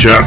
chat.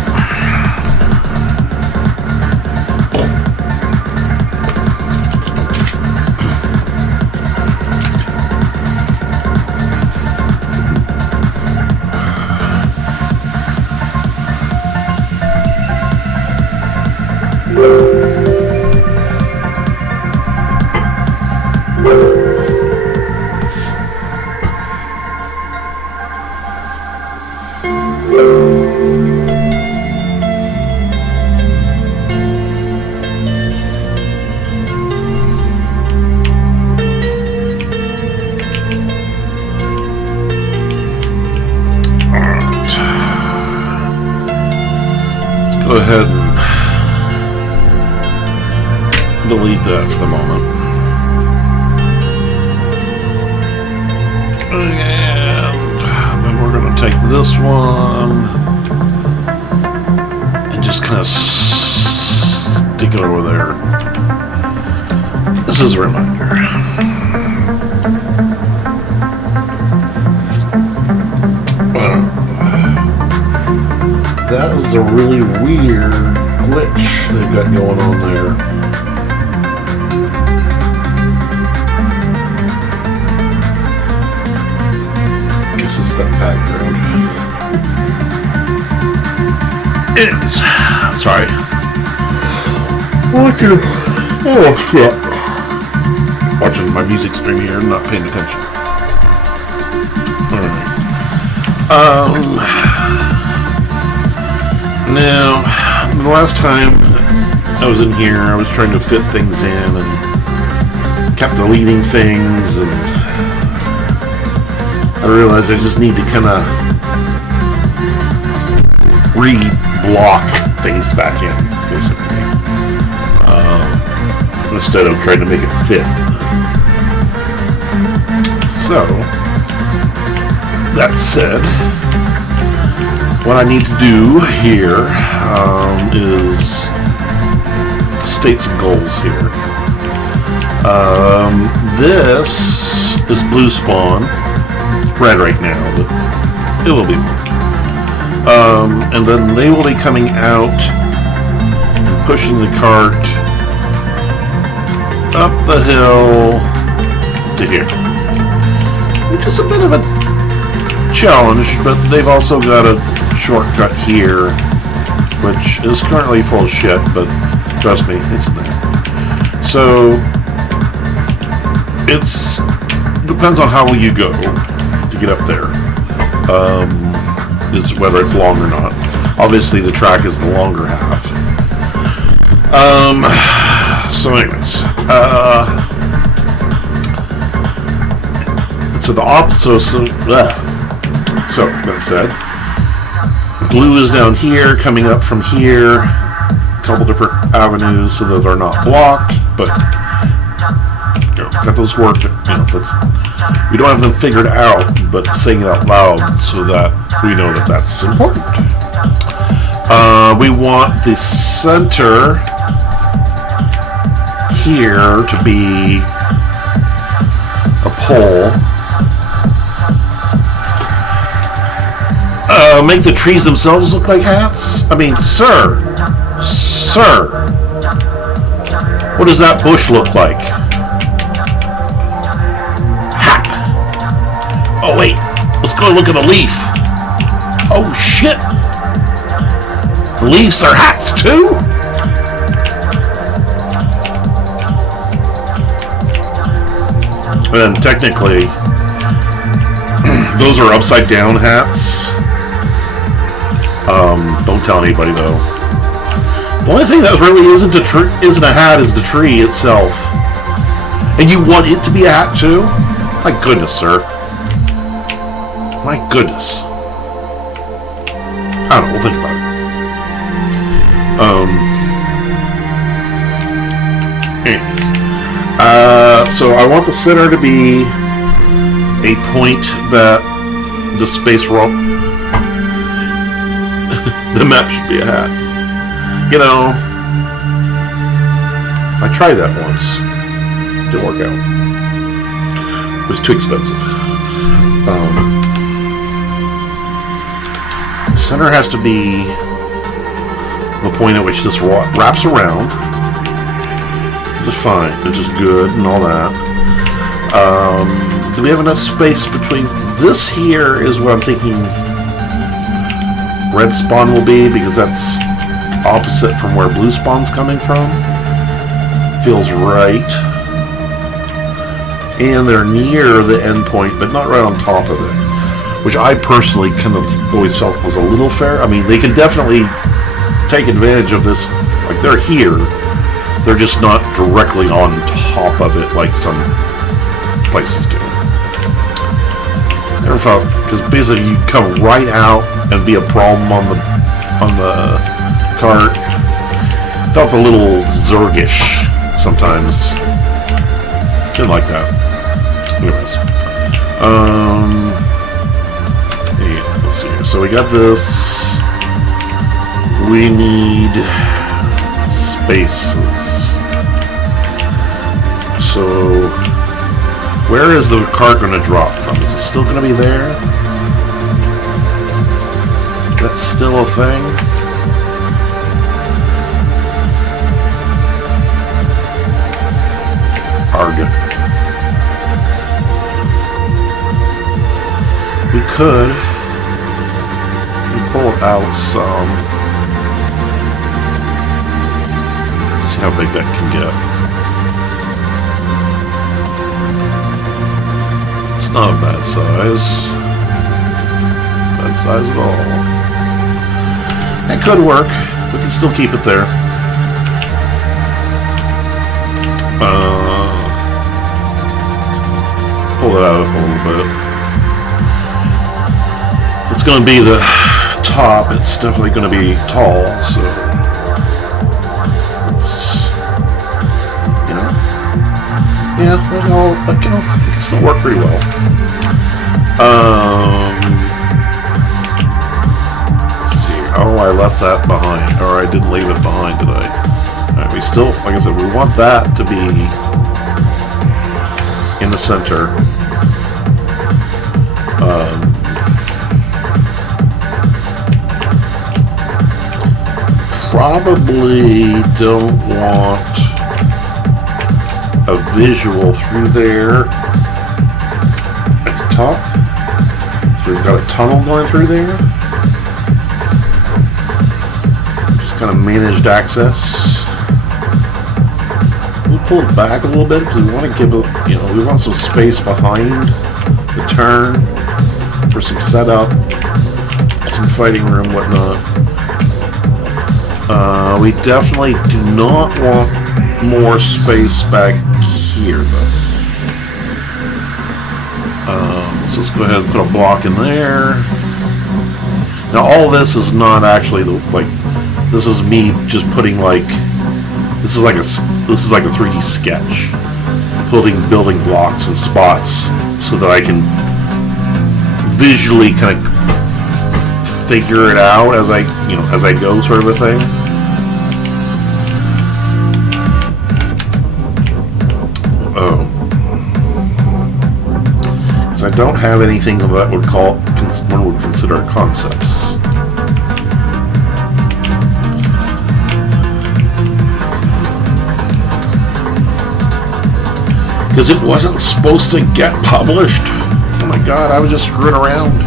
Go ahead and delete that for the moment. And then we're going to take this one and just kind of stick it over there. This is a reminder. That is a really weird glitch they've got going on there. Guess it's that background. It is. Sorry. Oh shit. Watching my music stream here and not paying attention. Alright. Now, the last time I was in here, I was trying to fit things in and kept deleting things, and I realized I just need to kind of re-block things back in, basically, instead of trying to make it fit. So, that said, what I need to do here is state some goals here. This is blue spawn. It's red right now, but it will be blue. And then they will be coming out and pushing the cart up the hill to here, which is a bit of a challenge, but they've also got a shortcut here, which is currently full of shit, but trust me, it's there. So it's depends on how you go to get up there. Is whether it's long or not. Obviously, the track is the longer half. So, anyways, so the opposite. So that said. Blue is down here, coming up from here, a couple different avenues so that they're not blocked, but got those worked, we don't have them figured out, but saying it out loud so that we know that that's important. We want the center here to be a pole. Make the trees themselves look like hats? I mean, sir, what does that bush look like? Hat. Oh wait, let's go look at the leaf. Oh shit, the leaves are hats too? And technically, those are upside down hats. Don't tell anybody though. The only thing that really isn't a hat is the tree itself. And you want it to be a hat too? My goodness, sir. My goodness. I don't know, we'll think about it. Anyways. So I want the center to be a point that the space roll. The map should be a hat. I tried that once. Didn't work out. It was too expensive. The center has to be the point at which this wraps around. Just fine. It's just good and all that. Do we have enough space between... This here is what I'm thinking red spawn will be, because that's opposite from where blue spawn's coming from. Feels right. And they're near the end point, but not right on top of it. Which I personally kind of always felt was a little fair. I mean, they can definitely take advantage of this. Like, they're here. They're just not directly on top of it like some places do. Never felt, because basically you come right out and be a problem on the cart. Felt a little Zergish sometimes. Didn't like that. Anyways, yeah, let's see here. So we got this. We need spaces. So, where is the cart going to drop from? Is it still going to be there? That's still a thing? Arg. We could pull it out some. See how big that can get. Not a bad size. Bad size at all. That could work. We can still keep it there. Pull it out a little bit. It's going to be the top. It's definitely going to be tall, so it's, you know, yeah, that can still work pretty well. Let's see. Oh, I left that behind, or I didn't leave it behind, did I? Alright, we still, like I said, we want that to be in the center. Probably don't want a visual through there at the top. So we've got a tunnel going through there. Just kind of managed access. We'll pull it back a little bit because we want to give it, you know, we want some space behind the turn for some setup, some fighting room, whatnot. We definitely do not want more space back here, though. So let's go ahead and put a block in there. Now, all this is not actually like. This is me just putting like. This is like a 3D sketch, building blocks and spots so that I can visually kind of figure it out as I go, sort of a thing. I don't have anything that one would consider concepts. Because it wasn't supposed to get published. Oh my god, I was just screwing around.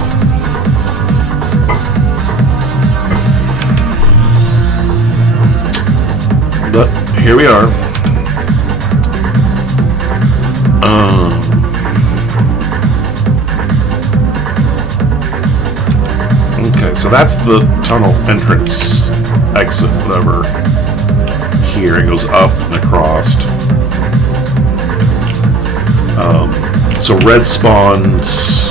But here we are. Okay, so that's the tunnel entrance, exit, whatever. Here it goes up and across. So red spawns.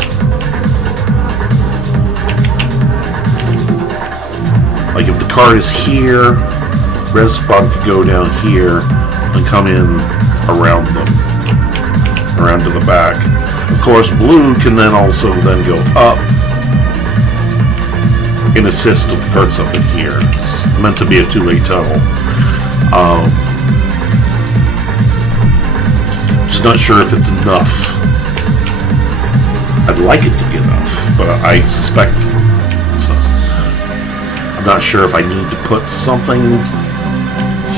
Like if the card is here, red spawn could go down here and come in around them, around to the back. Of course, blue can then also then go up and assist with the cards up in here. It's meant to be a two-way tunnel. Just not sure if it's enough. I'd like it to be enough, but I suspect so. I'm Not sure if I need to put something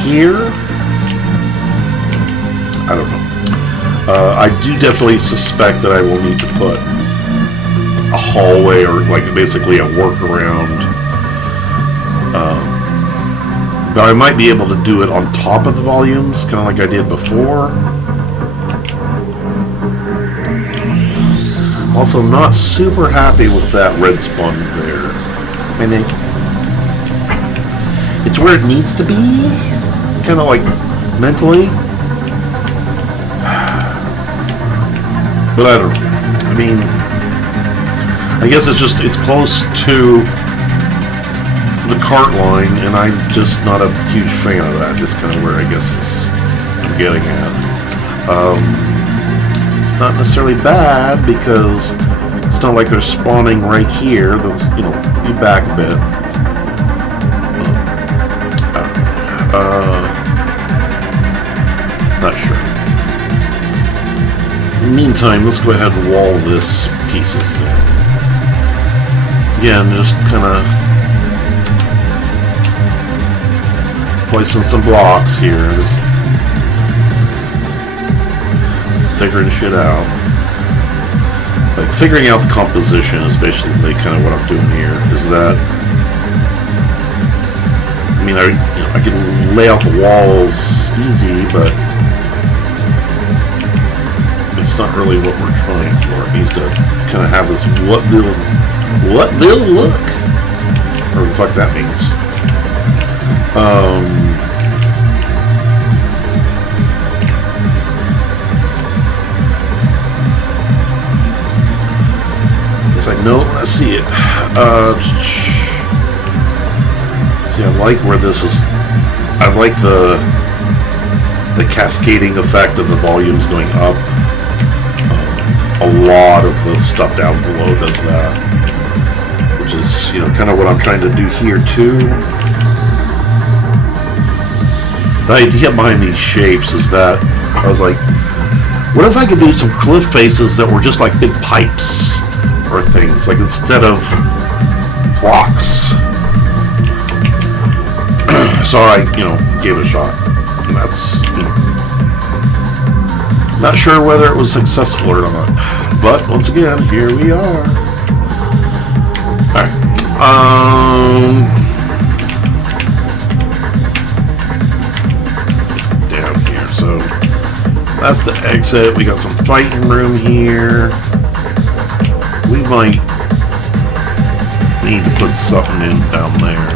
here. I don't know. I do definitely suspect that I will need to put a hallway or like basically a workaround. But I might be able to do it on top of the volumes, kind of like I did before. Also, not super happy with that red spawn there. I think it's where it needs to be, kind of like mentally. But I don't know. I mean, I guess it's close to the cart line, and I'm just not a huge fan of that. Just kind of where I guess I'm getting at. It's not necessarily bad because it's not like they're spawning right here. Those, you know, be back a bit. Not sure. In the meantime, let's go ahead and wall this pieces in. Again, just kind of placing some blocks here, just figuring shit out. Like figuring out the composition is basically kind of what I'm doing here. Is that, I mean, I can lay out the walls easy, but it's not really what we're trying for. It needs to kind of have this Wutville look, or the fuck that means. Guess I know I see it. See, I like where this is. I like the cascading effect of the volumes going up. A lot of the stuff down below does that, which is, you know, kind of what I'm trying to do here too. The idea behind these shapes is that I was like, what if I could do some cliff faces that were just like big pipes or things, like instead of blocks. So I, you know, gave it a shot, and that's, you know, not sure whether it was successful or not, but once again, here we are. Alright. Down here. So that's the exit. We got some fighting room here. We might need to put something in down there.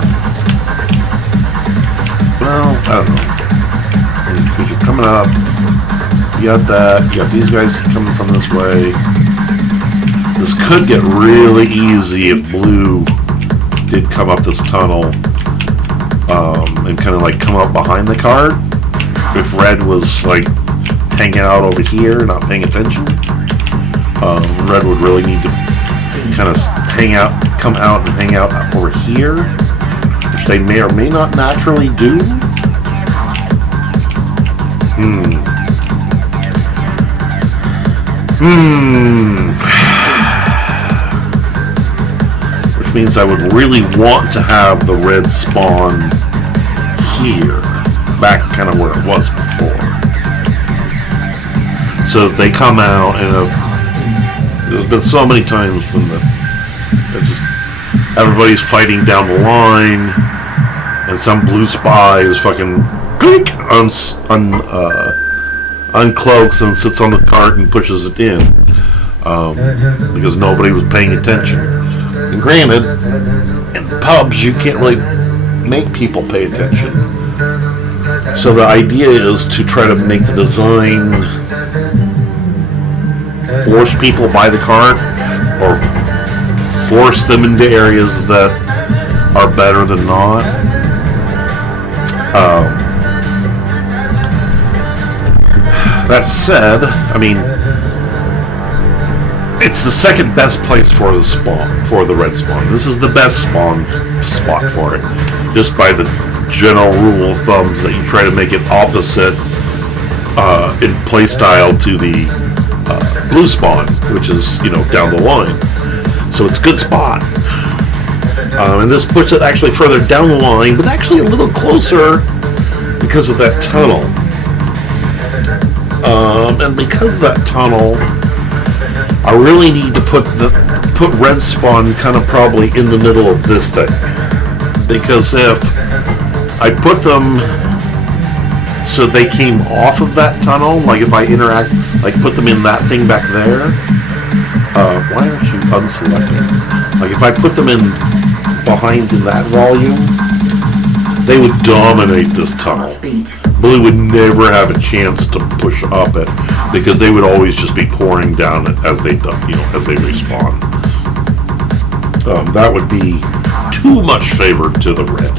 Well, I don't know. Because you're coming up. You got that. You got these guys coming from this way. This could get really easy if blue did come up this tunnel and kind of like come up behind the cart. If red was like hanging out over here, not paying attention, red would really need to kind of come out and hang out over here, which they may or may not naturally do. Which means I would really want to have the red spawn here, back kind of where it was before. So they come out, and there's been so many times when everybody's fighting down the line, and some blue spy is fucking uncloaks and sits on the cart and pushes it in because nobody was paying attention. And granted, in pubs you can't really make people pay attention. So the idea is to try to make the design force people by the cart or force them into areas that are better than not. That said, I mean, it's the second best place for the spawn, for the red spawn. This is the best spawn spot for it, just by the general rule of thumbs that you try to make it opposite in playstyle to the blue spawn, which is, you know, down the line. So it's a good spot. And this puts it actually further down the line, but actually a little closer because of that tunnel. And because of that tunnel, I really need to put red spawn kind of probably in the middle of this thing. Because if I put them so they came off of that tunnel, like if I put them in that thing back there, why aren't you unselected? Like if I put them in behind in that volume, they would dominate this tunnel. Blue would never have a chance to push up it because they would always just be pouring down it as they respawn. That would be too much favor to the red.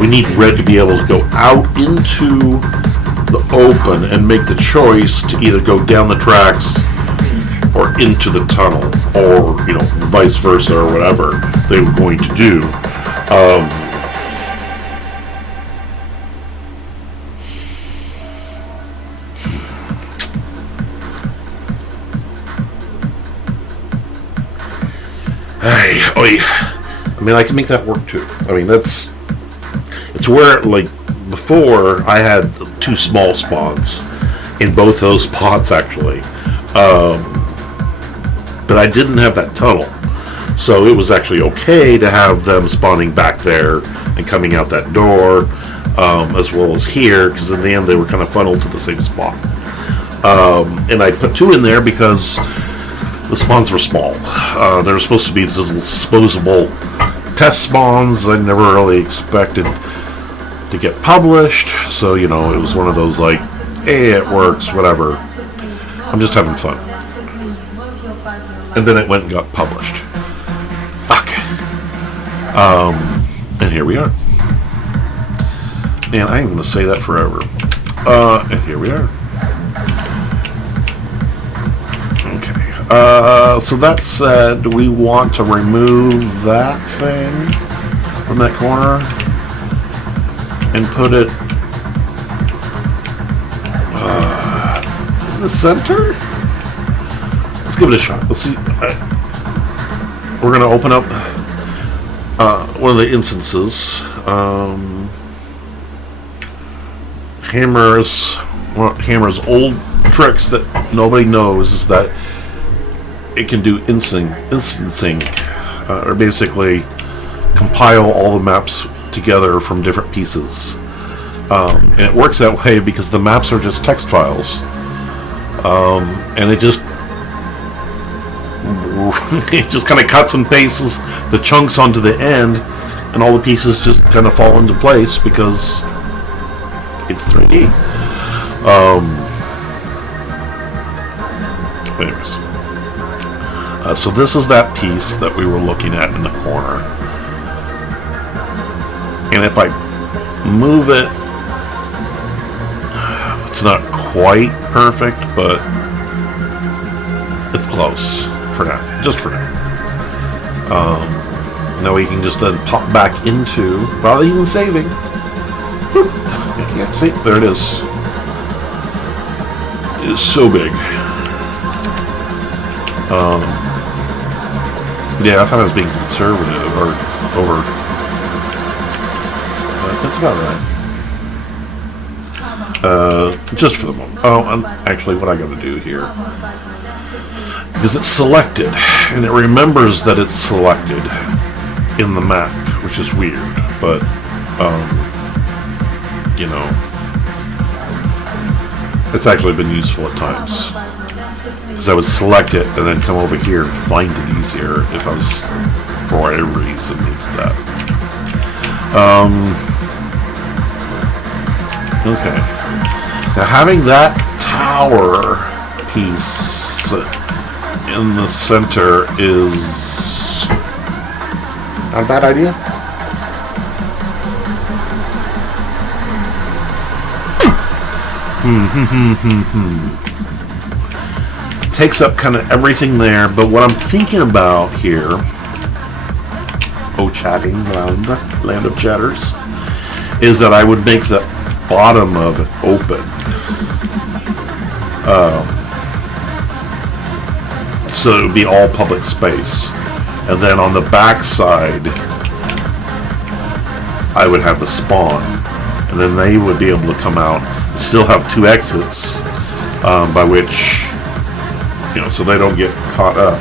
We need red to be able to go out into the open and make the choice to either go down the tracks or into the tunnel, or vice versa, or whatever they were going to do. I mean, I can make that work too. I mean, it's where, like, before I had 2 small spawns in both those spots, actually. But I didn't have that tunnel. So it was actually okay to have them spawning back there and coming out that door, as well as here, because in the end they were kind of funneled to the same spot. And I put 2 in there because the spawns were small. They were supposed to be disposable test spawns. I never really expected to get published, so it was one of those like, hey, it works, whatever. I'm just having fun. And then it went and got published. Fuck. And here we are. Man, I'm gonna say that forever. And here we are. So that said, we want to remove that thing from that corner and put it in the center. Let's give it a shot. Let's see. We're going to open up one of the instances. Hammer's old tricks that nobody knows is that it can do instancing, or basically compile all the maps together from different pieces. And it works that way because the maps are just text files. And it just kind of cuts and pastes the chunks onto the end, and all the pieces just kind of fall into place because it's 3D. Anyways. So this is that piece that we were looking at in the corner. And if I move it, it's not quite perfect, but it's close for now. Just for now. Now we can just then pop back into, rather than saving. Boop. You can't see. There it is. It is so big. Yeah, I thought I was being conservative or over. That's about right. Just for the moment. Oh, and actually, what I got to do here, because it's selected, and it remembers that it's selected in the map, which is weird, but it's actually been useful at times. Because I would select it and then come over here and find it easier if I was, for whatever reason, use that. Okay. Now having that tower piece in the center is not a bad idea. Takes up kind of everything there, but what I'm thinking about here, chatting around the land of chatters, is that I would make the bottom of it open. So it would be all public space. And then on the back side, I would have the spawn. And then they would be able to come out and still have 2 exits, by which, so they don't get caught up.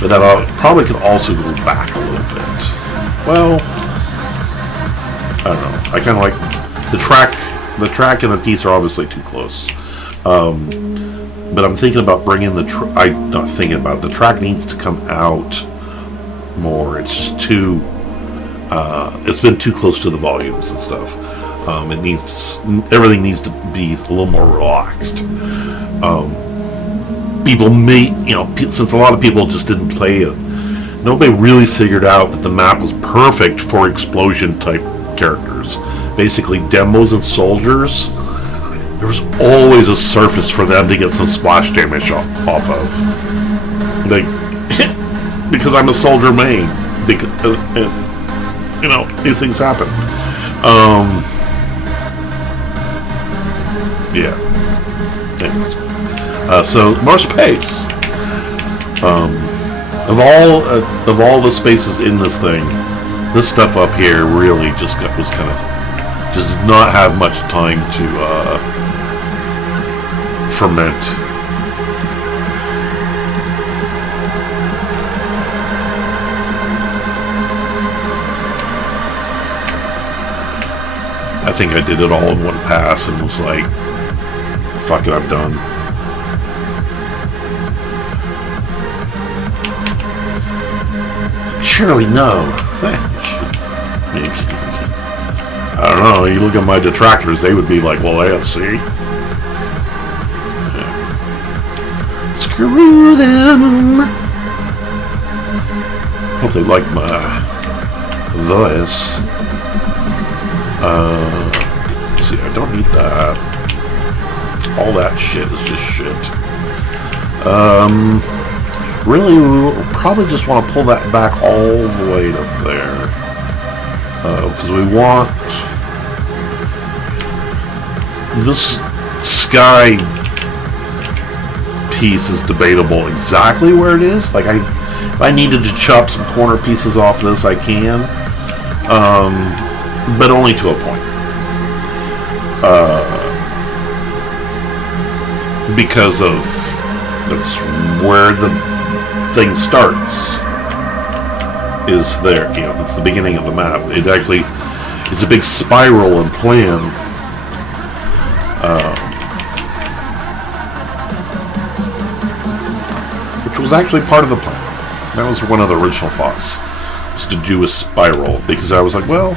But that probably could also go back a little bit. Well, I don't know. I kind of like the track. The track and the piece are obviously too close. But I'm thinking about bringing the. I'm not thinking about it. The track needs to come out more. It's just too. It's been too close to the volumes and stuff. Everything needs to be a little more relaxed. People may, since a lot of people just didn't play it, nobody really figured out that the map was perfect for explosion type characters. Basically, demos and soldiers, there was always a surface for them to get some splash damage off of. Because I'm a soldier main. Because, these things happen. Yeah. Anyways. So more space. Of all the spaces in this thing, this stuff up here really just did not have much time to ferment. I think I did it all in one pass and was like, fuck it, I'm done. Surely no. I don't know, you look at my detractors, they would be like, well, yeah, see? Yeah. Screw them! Hope they like my voice. See, I don't need that. All that shit is just shit. Really, we'll probably just want to pull that back all the way up there. Because we want... This sky piece is debatable exactly where it is. Like, if I needed to chop some corner pieces off this, I can. But only to a point. Because of that's where the thing starts. Is there? It's the beginning of the map. It actually is a big spiral and plan. Which was actually part of the plan. That was one of the original thoughts. Was to do a spiral because I was like, well.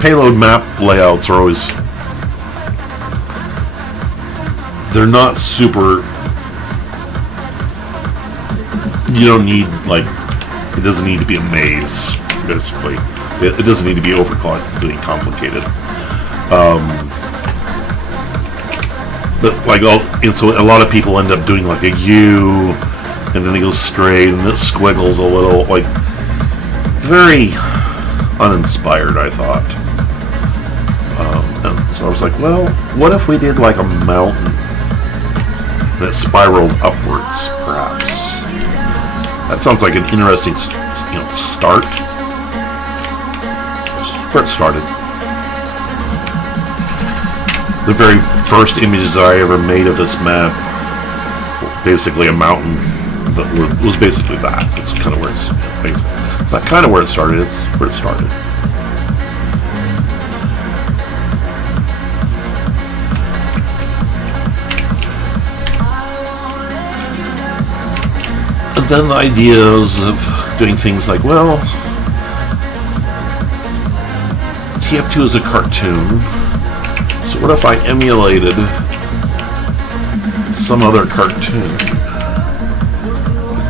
Payload map layouts are always... They're not super... You don't need, like... It doesn't need to be a maze, basically. It doesn't need to be overly complicated. But, like, and so a lot of people end up doing, like, a U, and then it goes straight, and it squiggles a little, like... It's very uninspired, I thought. And so I was like, well, what if we did like a mountain that spiraled upwards, perhaps? That sounds like an interesting, start. Where it started. The very first images I ever made of this map, basically a mountain that was basically that. It's kind of where it's not kind of where it started. It's where it started. And then the ideas of doing things like, well, TF2 is a cartoon, so what if I emulated some other cartoon?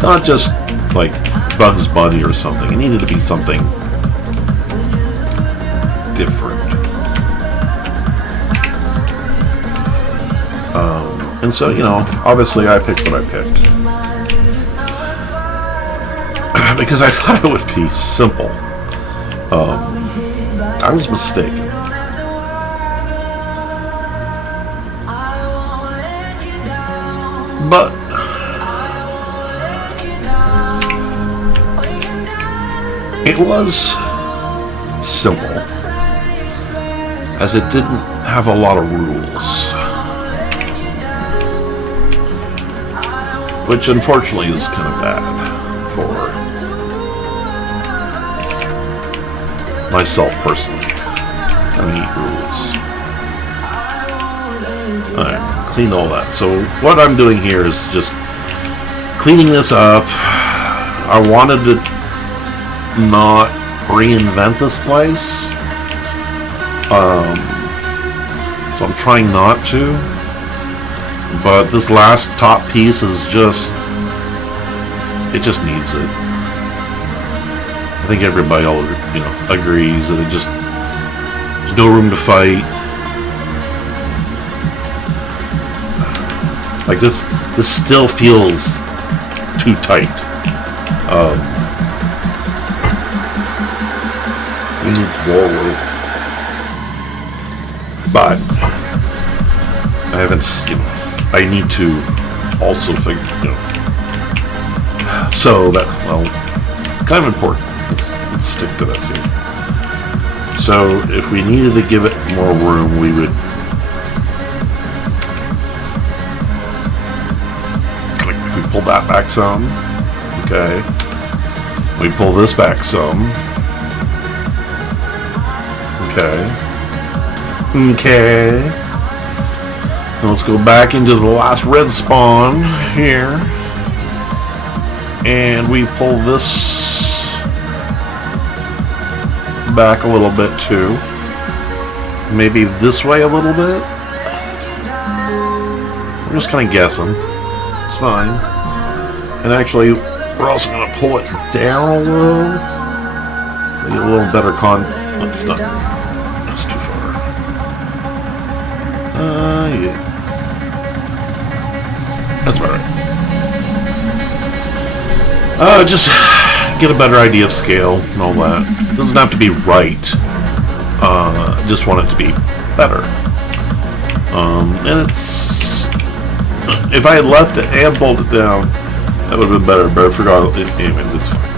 Not just like Bugs Bunny or something. It needed to be something different. And so, obviously I picked what I picked. Because I thought it would be simple. I was mistaken. But it was simple, as it didn't have a lot of rules, which unfortunately is kind of bad for myself personally. I need rules. Alright, clean all that. So what I'm doing here is just cleaning this up. I wanted to not reinvent this place. So I'm trying not to. But this last top piece is just, it just needs it. I think everybody all, agrees that it just, there's no room to fight. Like this still feels too tight. It needs forward. But I haven't, I need to also figure, so that, well, it's kind of important. Let's stick to this here. So if we needed to give it more room, we would, like, if we pull that back some, okay, we pull this back some, okay. Now let's go back into the last red spawn here. And we pull this back a little bit too. Maybe this way a little bit. I'm just kind of guessing. It's fine. And actually, we're also going to pull it down a little. Get a little better it's not. That's too far. Yeah. That's about right. Just get a better idea of scale and all that. It doesn't have to be right. I just want it to be better. And it's... If I had left it and bolted it down, that would have been better, but I forgot. Anyways, it's fine.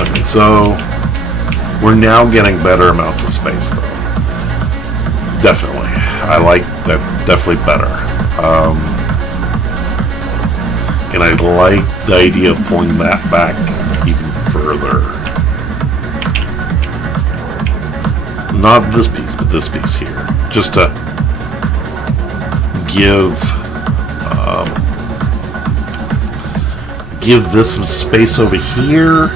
Okay, so... We're now getting better amounts of space, though. Definitely. I like that. Definitely better. And I like the idea of pulling that back even further. Not this piece, but this piece here. Just to give this some space over here.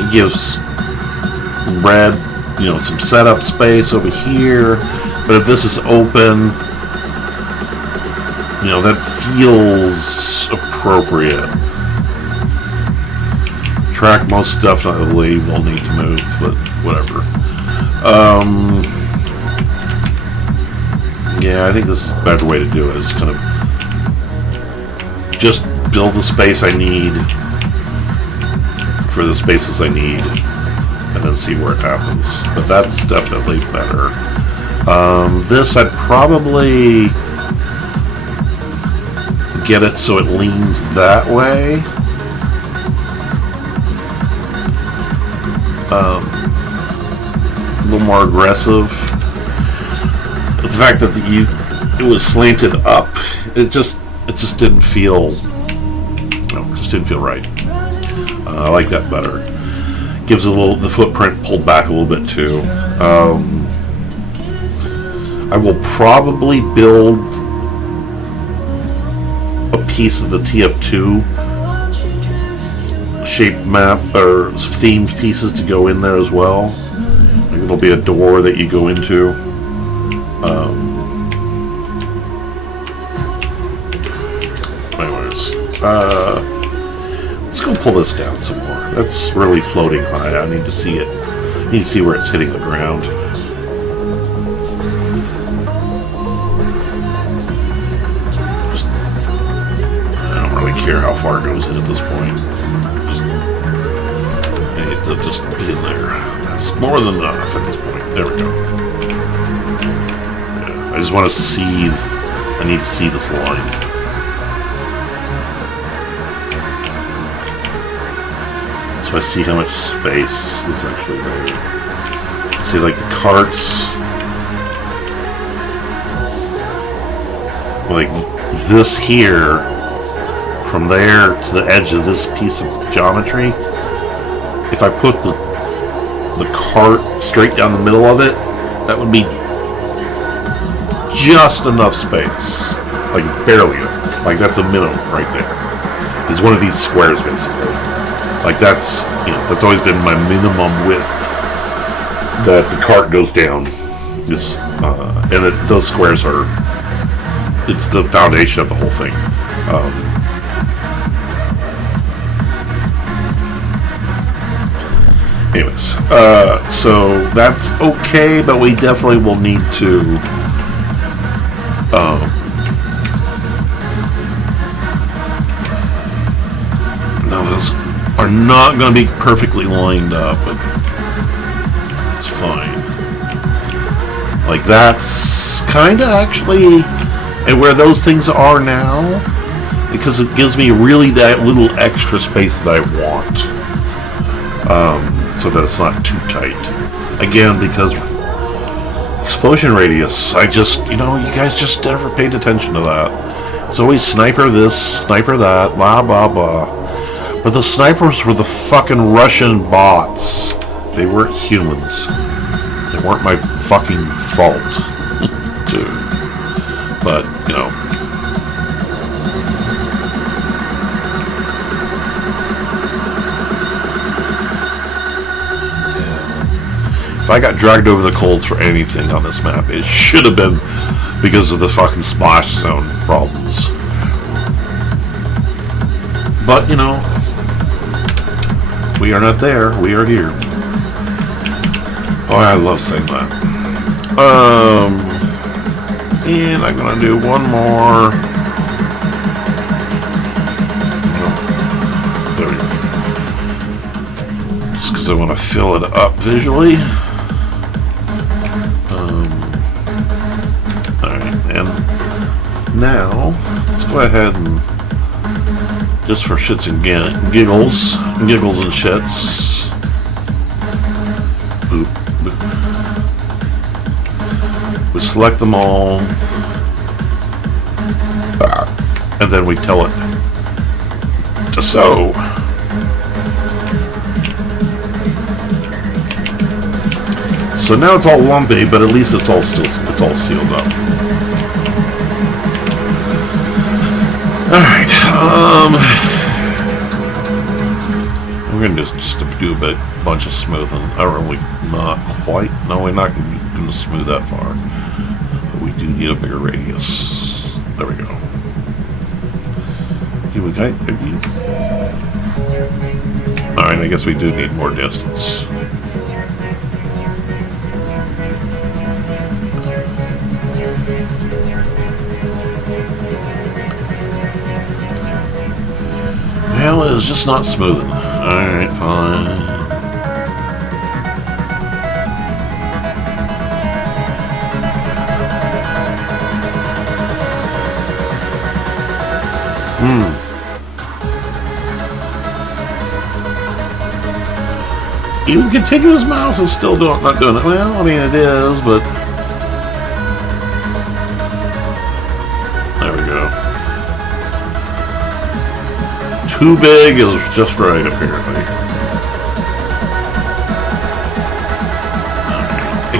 It gives red, some setup space over here. But if this is open, that feels appropriate. Track most definitely will need to move, but whatever. Yeah, I think this is the better way to do it, is kind of just build the space I need for the spaces I need, and then see where it happens. But that's definitely better. This I'd probably get it so it leans that way. A little more aggressive. The fact that it was slanted up, it just didn't feel, just didn't feel right. I like that better. Gives the footprint pulled back a little bit too. I will probably build a piece of the TF2 shape map or themed pieces to go in there as well. Like it'll be a door that you go into. Anyways, let's go pull this down some more. That's really floating high. I need to see it. I need to see where it's hitting the ground. Care how far it goes in at this point. Just be in there. That's more than enough at this point. There we go. Yeah. I just want us to see. I need to see this line. So I see how much space is actually there. See, like the carts, like this here, from there to the edge of this piece of geometry. If I put the cart straight down the middle of it, that would be just enough space. Like barely. Like that's a minimum right there. Is one of these squares basically. Like that's, you know, that's always been my minimum width that the cart goes down. Is and those squares are, it's the foundation of the whole thing. Anyways, so that's okay, but we definitely will need to now those are not going to be perfectly lined up, but it's fine. Like that's kind of actually, and where those things are now, because it gives me really that little extra space that I want. So that it's not too tight. Again, because explosion radius, I just, you know, you guys just never paid attention to that. It's always sniper this, sniper that, blah, blah, blah. But the snipers were the fucking Russian bots. They weren't humans. They weren't my fucking fault, too. But, you know. If I got dragged over the coals for anything on this map, it should have been because of the fucking splash zone problems. But, you know, we are not there. We are here. Oh, I love saying that. And I'm going to do one more. There we go. Just because I want to fill it up visually. And now, let's go ahead and, just for shits and giggles and shits, we select them all, and then we tell it to sew. So now it's all lumpy, but at least it's all sealed up. Alright, we're going to just do a bunch of smoothing. Are we not quite? No, we're not going to smooth that far. But we do need a bigger radius. There we go. Alright, I guess we do need more distance. Well, it was just not smooth. Alright, fine. Even contiguous mouse is still not doing it. Well, I mean it is, but there we go. Too big is just right, apparently. Right.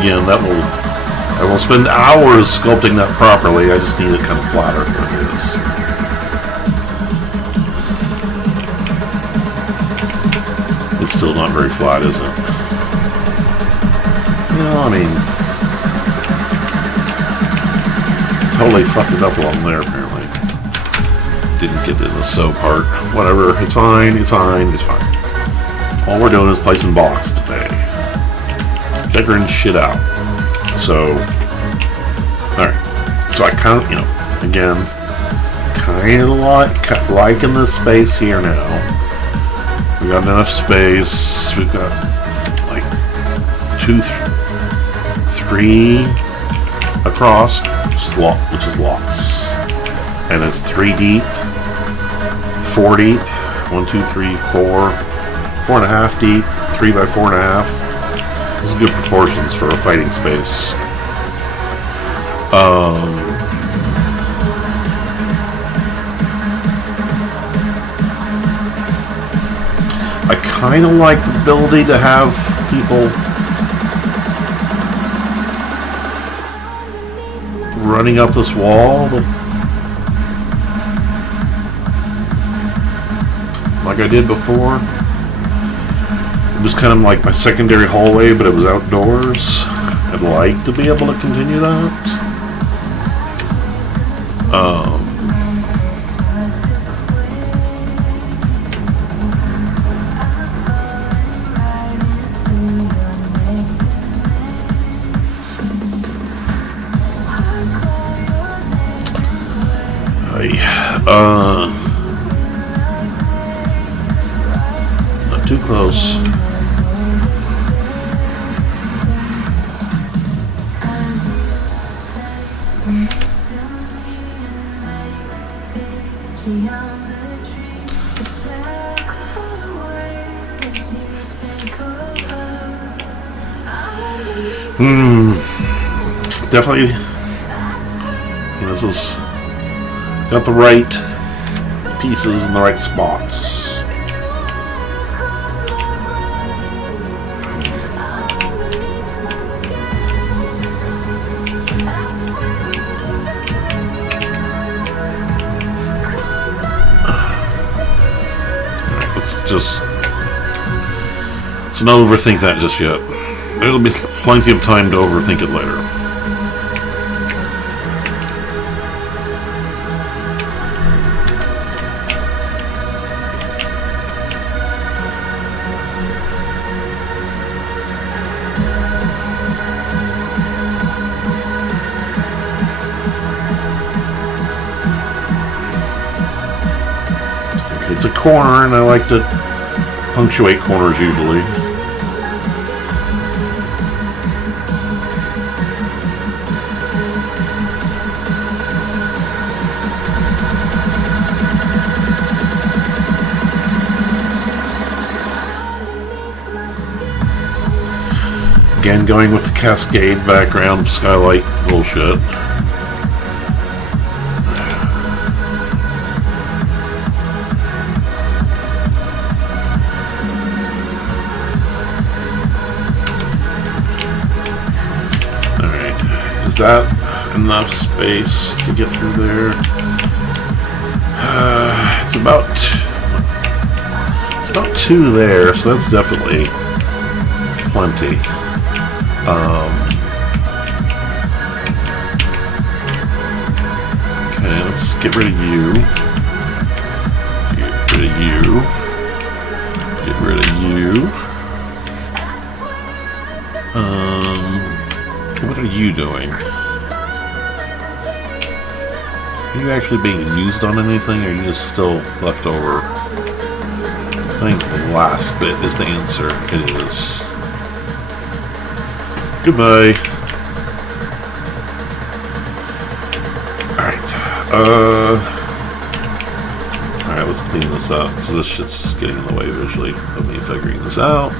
Again, I will spend hours sculpting that properly. I just need it kind of flatter than it is. It's still not very flat, is it? No, I mean, totally fucked it up along there, apparently. Didn't get to the sew part. Whatever, it's fine, it's fine, it's fine. All we're doing is placing blocks today. Figuring shit out. So, alright. So I kind of, you know, again, kind of liking this space here now. We got enough space. We've got like 2, 3 across. which is lots. And it's 3 deep, 4 deep, 1, 2, 3, 4, 4.5 deep, 3 by 4.5. Those are good proportions for a fighting space. I kind of like the ability to have people running up this wall, but like I did before. It was kind of like my secondary hallway, but it was outdoors. I'd like to be able to continue that. Not too close. Definitely, this is got the right pieces in the right spots. Let's not overthink that just yet. There'll be plenty of time to overthink it later. It's a corner, and I like to punctuate corners usually. Again, going with the cascade background skylight bullshit. Is that enough space to get through there? It's about 2 there, so that's definitely plenty. Okay, let's get rid of you. Get rid of you. Get rid of you. What are you doing? Are you actually being used on anything, or are you just still left over? I think the last bit is the answer. It is. Goodbye. Alright. Alright, let's clean this up, because this shit's just getting in the way visually of me figuring this out.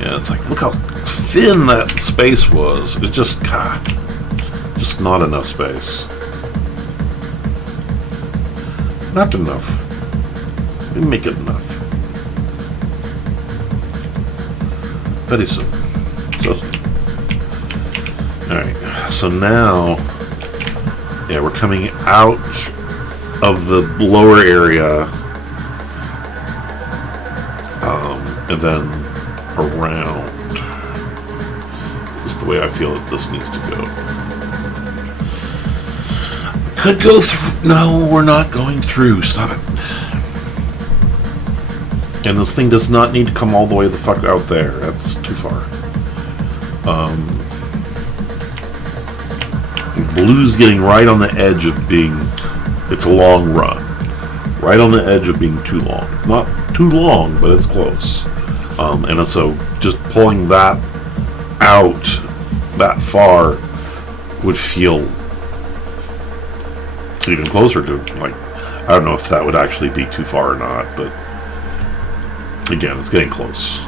Yeah, it's like, look how thin that space was. It's just not enough space. Not enough. Didn't make it enough. Very soon. Alright, so now, yeah, we're coming out of the lower area, and then around. This is the way I feel that this needs to go. Could go through. No, we're not going through. Stop it. And this thing does not need to come all the way the fuck out there. That's too far. Blue's getting right on the edge of being... It's a long run. Right on the edge of being too long. It's not too long, but it's close. And so just pulling that out that far would feel even closer to, like, I don't know if that would actually be too far or not, but again, it's getting close.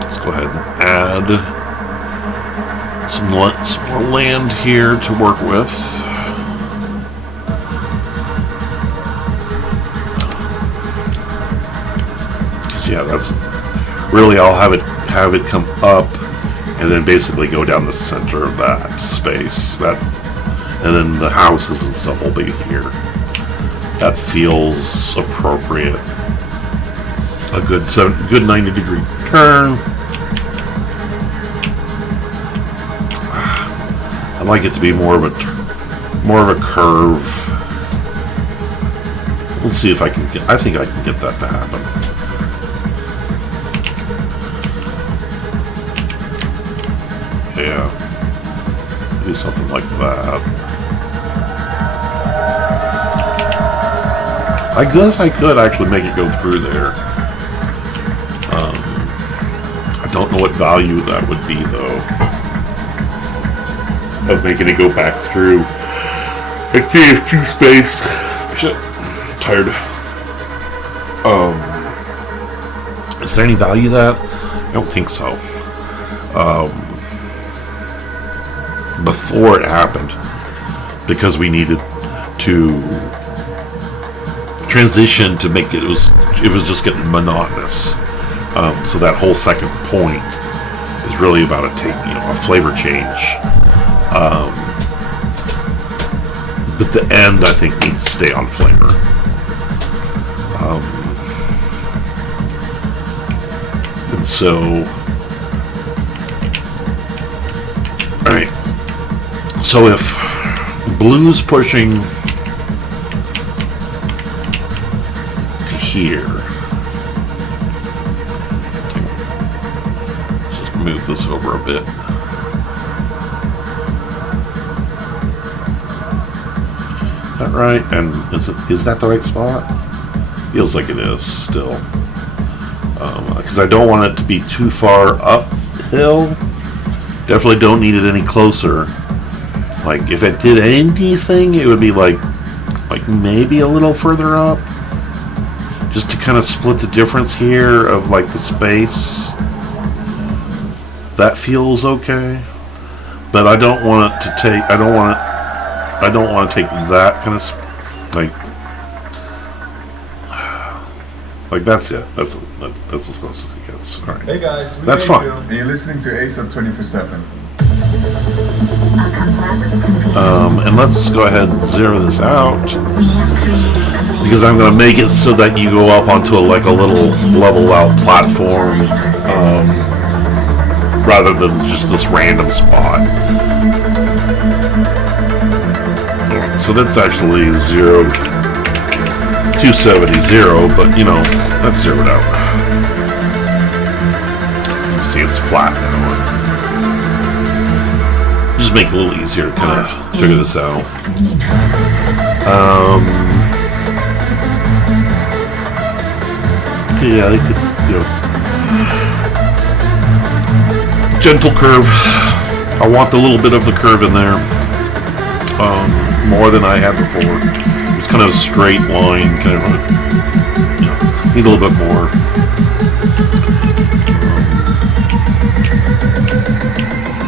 Let's go ahead and add some more land here to work with. Yeah, that's really, I'll have it come up and then basically go down the center of that space. And then the houses and stuff will be here. That feels appropriate. A good 90-degree turn. I'd like it to be more of a curve. Let's see if I can get. I think I can get that to happen. Yeah, do something like that. I guess I could actually make it go through there. I don't know what value that would be, though, of making it go back through. Like TF2 space. Shit, I'm tired. Is there any value to that? I don't think so. Before it happened, because we needed to transition to make it was just getting monotonous. So that whole second point is really about a flavor change. But the end, I think, needs to stay on flavor. And so, all right. So if blue's pushing to here, just move this over a bit. Is that right? And is that the right spot? Feels like it is still. Because I don't want it to be too far uphill. Definitely don't need it any closer. Like, if it did anything, it would be like maybe a little further up. Just to kind of split the difference here of, like, the space. That feels okay. But I don't want it to take, I don't want to take that kind of, like that's it. That's as close as it gets. All right. Hey guys, that's fine. And you're listening to ASAP 24/7. And let's go ahead and zero this out, because I'm going to make it so that you go up onto a little level out platform, rather than just this random spot. So that's actually 270, but that's zeroed out. You can see it's flat now. Just make it a little easier to kind of figure this out. Yeah, they could, gentle curve. I want a little bit of the curve in there. More than I had before. It's kind of a straight line, kind of need a little bit more.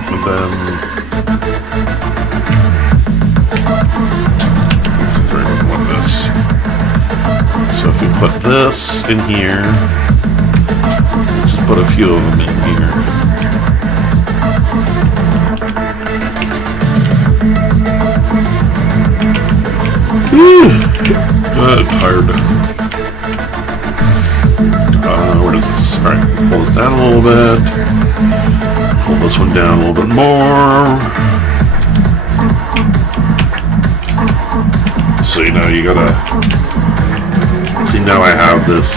And then let's see if I really want this. So if we put this in here, just put a few of them in here. Tired. What is this? Alright, let's pull this down a little bit. Pull this one down a little bit more. So you gotta see, now I have this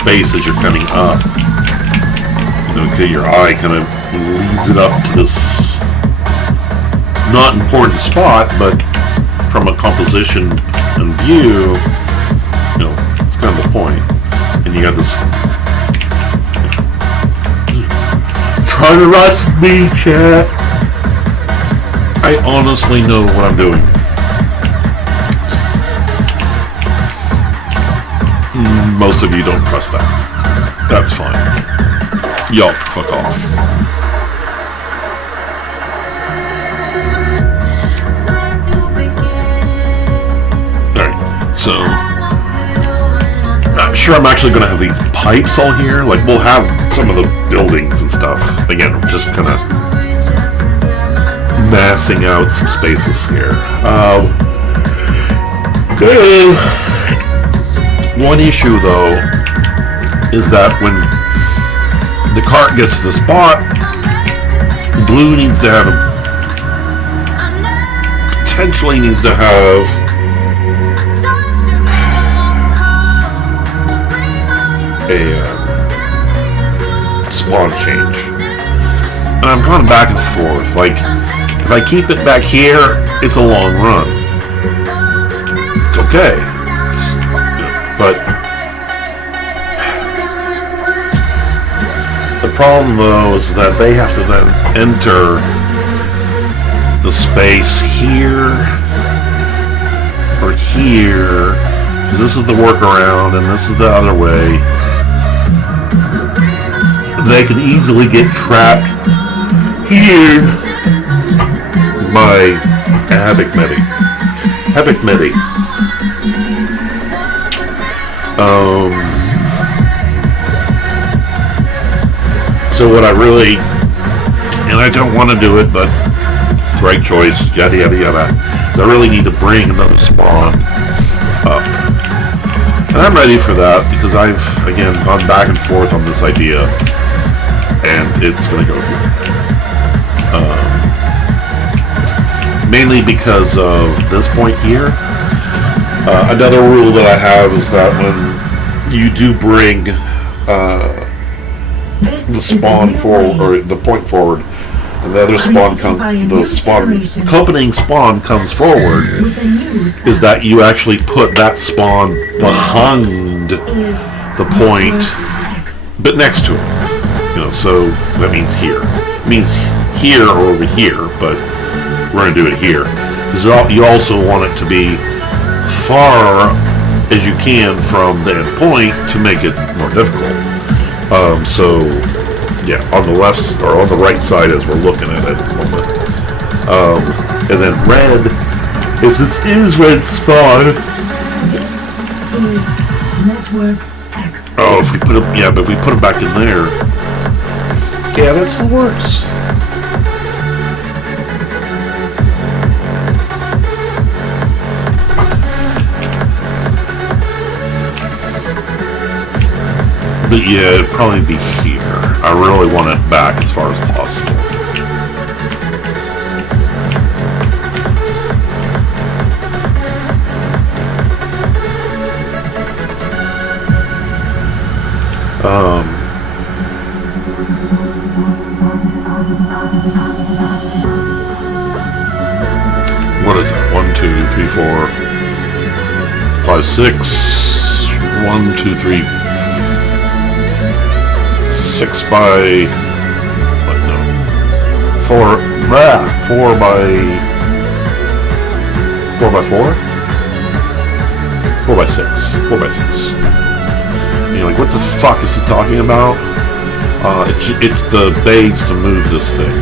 space as you're coming up. Your eye kind of leads it up to this not important spot, but from a composition and view, it's kind of the point. And you got this trying to rush me, chat. I honestly know what I'm doing. Most of you don't trust that. That's fine. Y'all fuck off. Alright, so I'm sure I'm actually going to have these pipes all here. Like, we'll have some of the buildings and stuff. Again, we're just kind of massing out some spaces here. One issue, though, is that when the cart gets to the spot, Blue needs to have potentially needs to have a spawn change. And I'm going back and forth. Like, if I keep it back here, it's a long run. It's okay. But the problem, though, is that they have to then enter the space here or here. This is the workaround, and this is the other way. They can easily get trapped here by Havoc Medi. So what I really, and I don't want to do it, but it's the right choice, yada yada yada. So I really need to bring another spawn up. And I'm ready for that because I've, again, gone back and forth on this idea. And it's going to go here. Mainly because of this point here. Another rule that I have is that when you do bring the spawn forward, or the point forward, and the other spawn accompanying spawn comes forward, is that you actually put that spawn behind the point, but next to it. You know, so that means here. It means here or over here, but we're going to do it here. Because you also want it to be far as you can from the end point to make it more difficult. So, yeah, on the left or on the right side as we're looking at it at the moment. And then red, if this is red spawn. This is Network X. Oh, if we put it, yeah, but if we put it back in there. Yeah, that still works. But yeah, it'd probably be here. I really want it back as far as possible. What is it? 1, 2, 3, 4, 5, 6. 1, 2, 3, 6 by. What? No. 4. 4 by 4 by 4. 4 by 6. 4 by 6. You're like, what the fuck is he talking about? It's the bays to move this thing.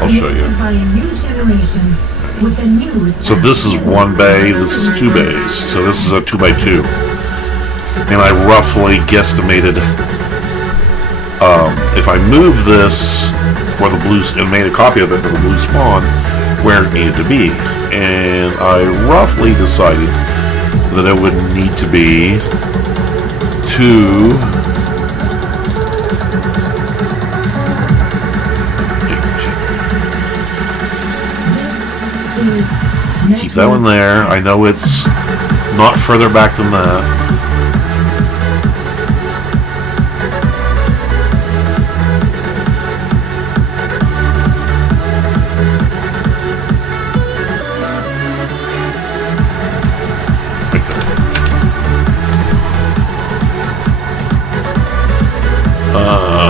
I'll show you. By a new generation with a new So this is 1 bay, this is 2 bays. So this is a 2 by 2. And I roughly guesstimated if I move this for the blue and made a copy of it for the blue spawn where it needed to be. And I roughly decided that it would need to be 2. Keep that one there. I know it's not further back than that.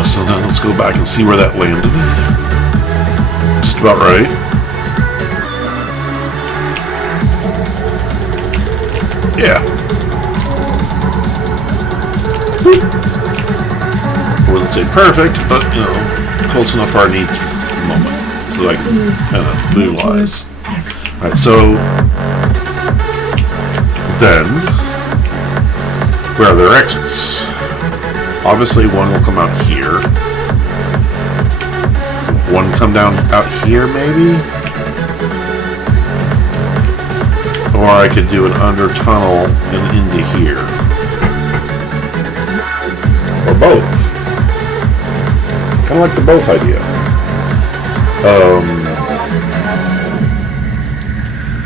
So then let's go back and see where that landed. Just about right. Yeah. I wouldn't say perfect, but, you know, close enough for our needs at the moment. So I can kind of visualize. Alright, so then, where are their exits? Obviously one will come out here. One come down out here, maybe? Or I could do an under tunnel and into here. Or both. Kind of like the both idea.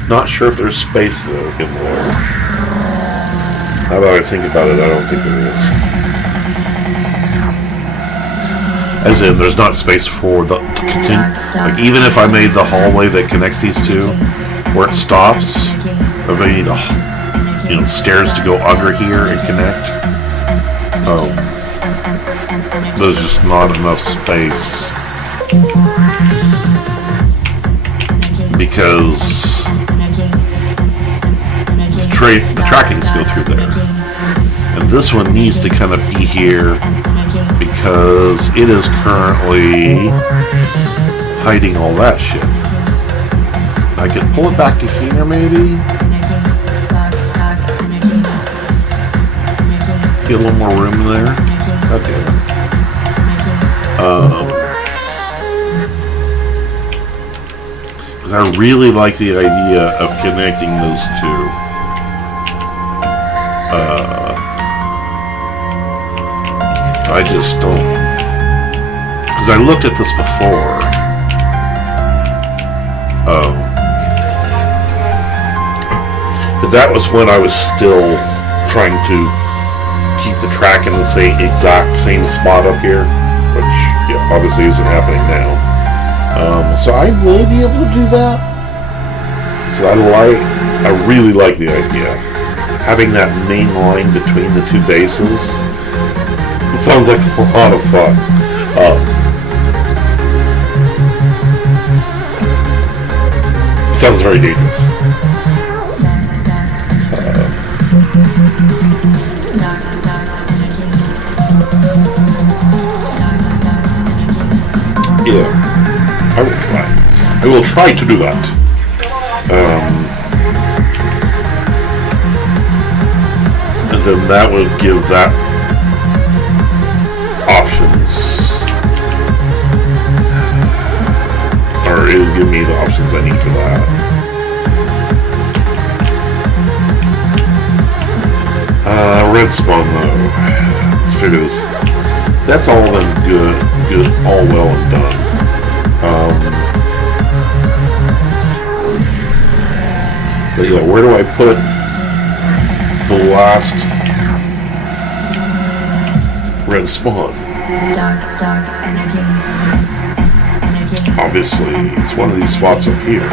Not sure if there's space though in there. Now that I think about it, I don't think there is. As in, there's not space for the continue. Like, even if I made the hallway that connects these two, where it stops, if I need stairs to go under here and connect, there's just not enough space because the trackings go through there, and this one needs to kind of be here because it is currently hiding all that shit. I could pull it back to here, maybe. Get a little more room there. Okay. Because I really like the idea of connecting those two. I just don't. Because I looked at this before. But that was when I was still trying to keep the track in the exact same spot up here, which obviously isn't happening now. So I may be able to do that. So I really like the idea. Having that main line between the two bases. It sounds like a lot of fun. It sounds very dangerous. Yeah, I will try. I will try to do that. And then that would give that options. Or it would give me the options I need for that. Red spawn though. Let's figure this. That's all then good, all well and done. But yeah, where do I put the last red spawn? Dark energy. Obviously, it's one of these spots up here.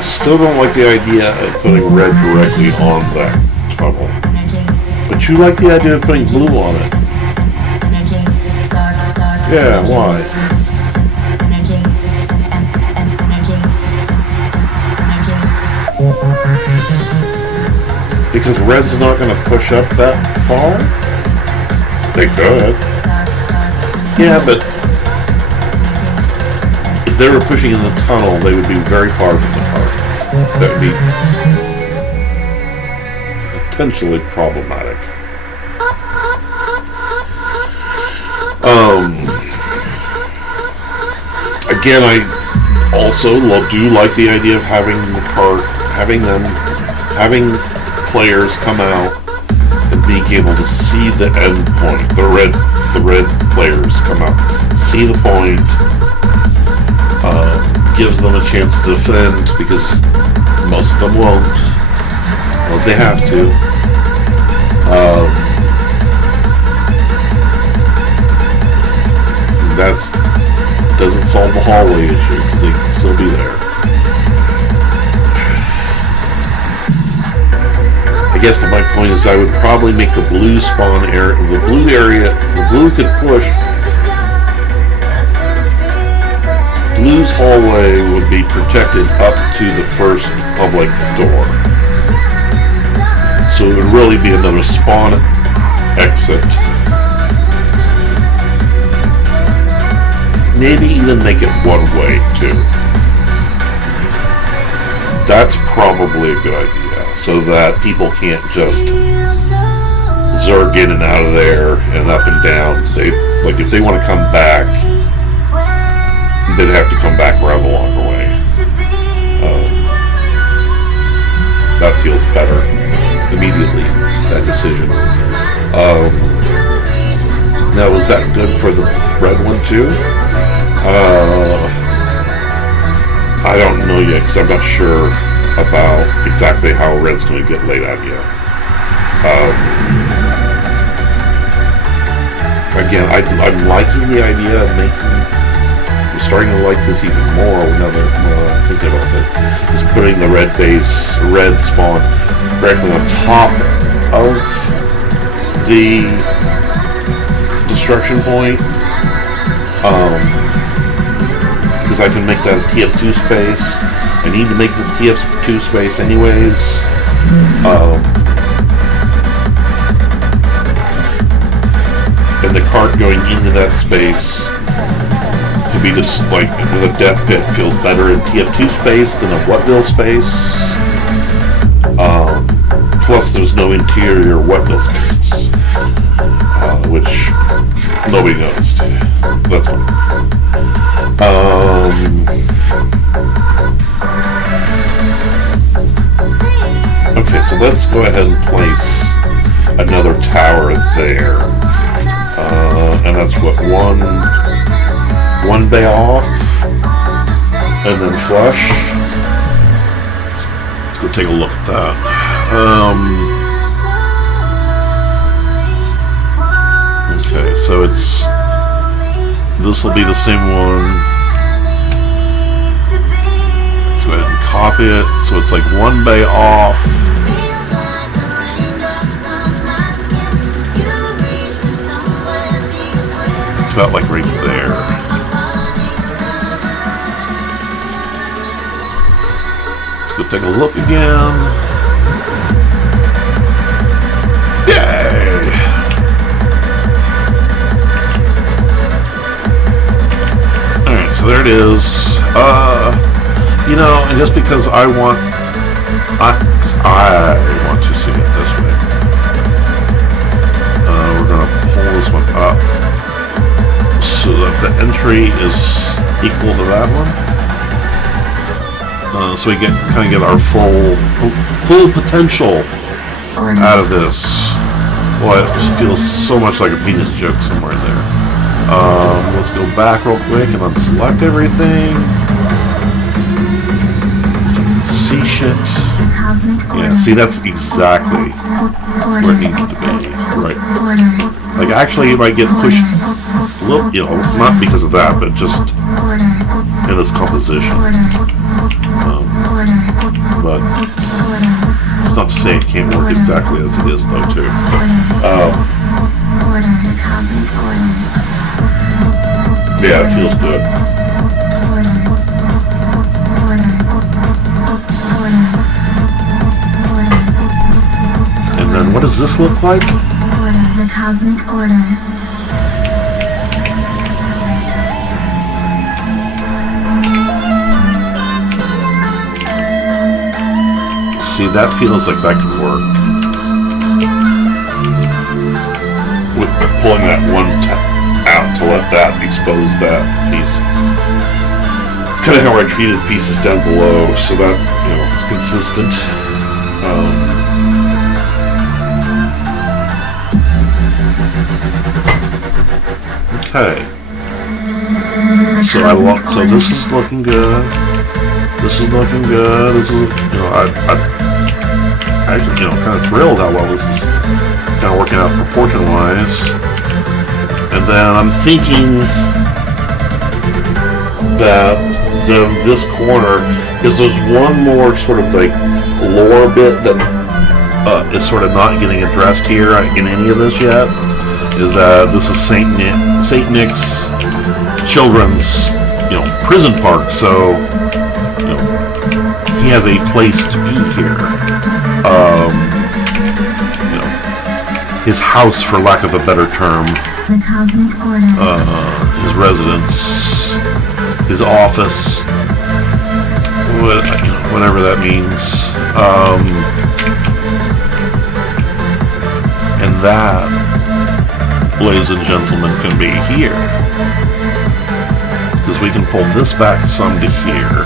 Still don't like the idea of putting red directly on that tunnel. But you like the idea of putting blue on it. Yeah, why? Because red's not going to push up that far? They could. Yeah, but if they were pushing in the tunnel, they would be very far from the park. That would be potentially problematic. Again, I also do like the idea of having the cart, having players come out and being able to see the end point. The red players come out, see the point. Gives them a chance to defend because most of them won't, unless they have to. That doesn't solve the hallway issue because they can still be there. guess that my point is I would probably make the blue spawn area, the blue could push. Blue's hallway would be protected up to the first public door. So it would really be another spawn exit. Maybe even make it one way too. That's probably a good idea, so that people can't just zerg in and out of there and up and down. Like if they want to come back, they'd have to come back around the longer way. That feels better immediately, that decision. Now, was that good for the red one too? I don't know yet, because I'm not sure about exactly how red's going to get laid out yet. Again, I'm liking the idea of I'm starting to like this even more now that I'm thinking about it. Is putting the red spawn directly on top of the destruction point. Because I can make that a TF2 space. I need to make the TF2 space anyways. And the cart going into that space to be just like with a death pit feels better in TF2 space than a Wutville space. Plus there's no interior Wutville spaces. Which nobody knows. That's fine. Okay, so let's go ahead and place another tower there. And that's what, one bay off, and then flush. Let's go take a look at that. Okay, so this will be the same one. Let's go ahead and copy it. So it's like one bay off. It's about like right there. Let's go take a look again. Yay! Alright, so there it is. You know, and just because I want to see it this way. We're gonna pull this one up so that the entry is equal to that one. So we kind of get our full potential out of this. Well, it feels so much like a penis joke somewhere in there. Let's go back real quick and unselect everything. See shit. Yeah, see, that's exactly where it needs to be. Right. Like, actually, it might get pushed a little, you know, not because of that, but just in its composition. But it's not to say it can't work exactly as it is, though, too. Yeah, it feels good. And then what does this look like? The cosmic order. See, that feels like that could work. With pulling that one out to let that expose that piece. It's kind of how I treated pieces down below, so that, you know, it's consistent. Okay. So this is looking good. This is looking good. This is, you know, I actually, you know, kind of thrilled how well this is kind of working out proportion-wise. And then I'm thinking that this corner, because there's one more sort of like lower bit that is sort of not getting addressed here in any of this yet is that this is Saint Nick's children's, prison park. So, he has a place to be here. His house, for lack of a better term. The Cosmic Order. His residence, his office, whatever that means. And that, ladies and gentlemen, can be here. Because we can pull this back some to here.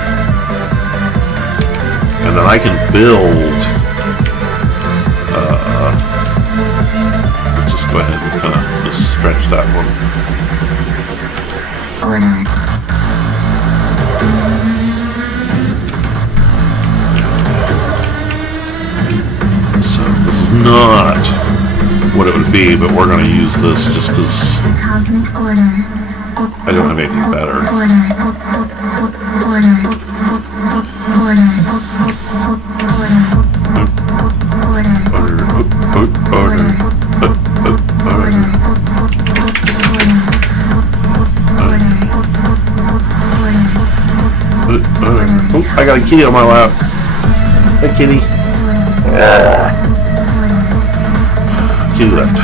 And then I can build, let's just go ahead and kind of just stretch that one. Order. So this is not what it would be, but we're going to use this just because The Cosmic Order. I don't have anything better. Oh, I got a kitty on my lap. Hey, kitty. Kitty left.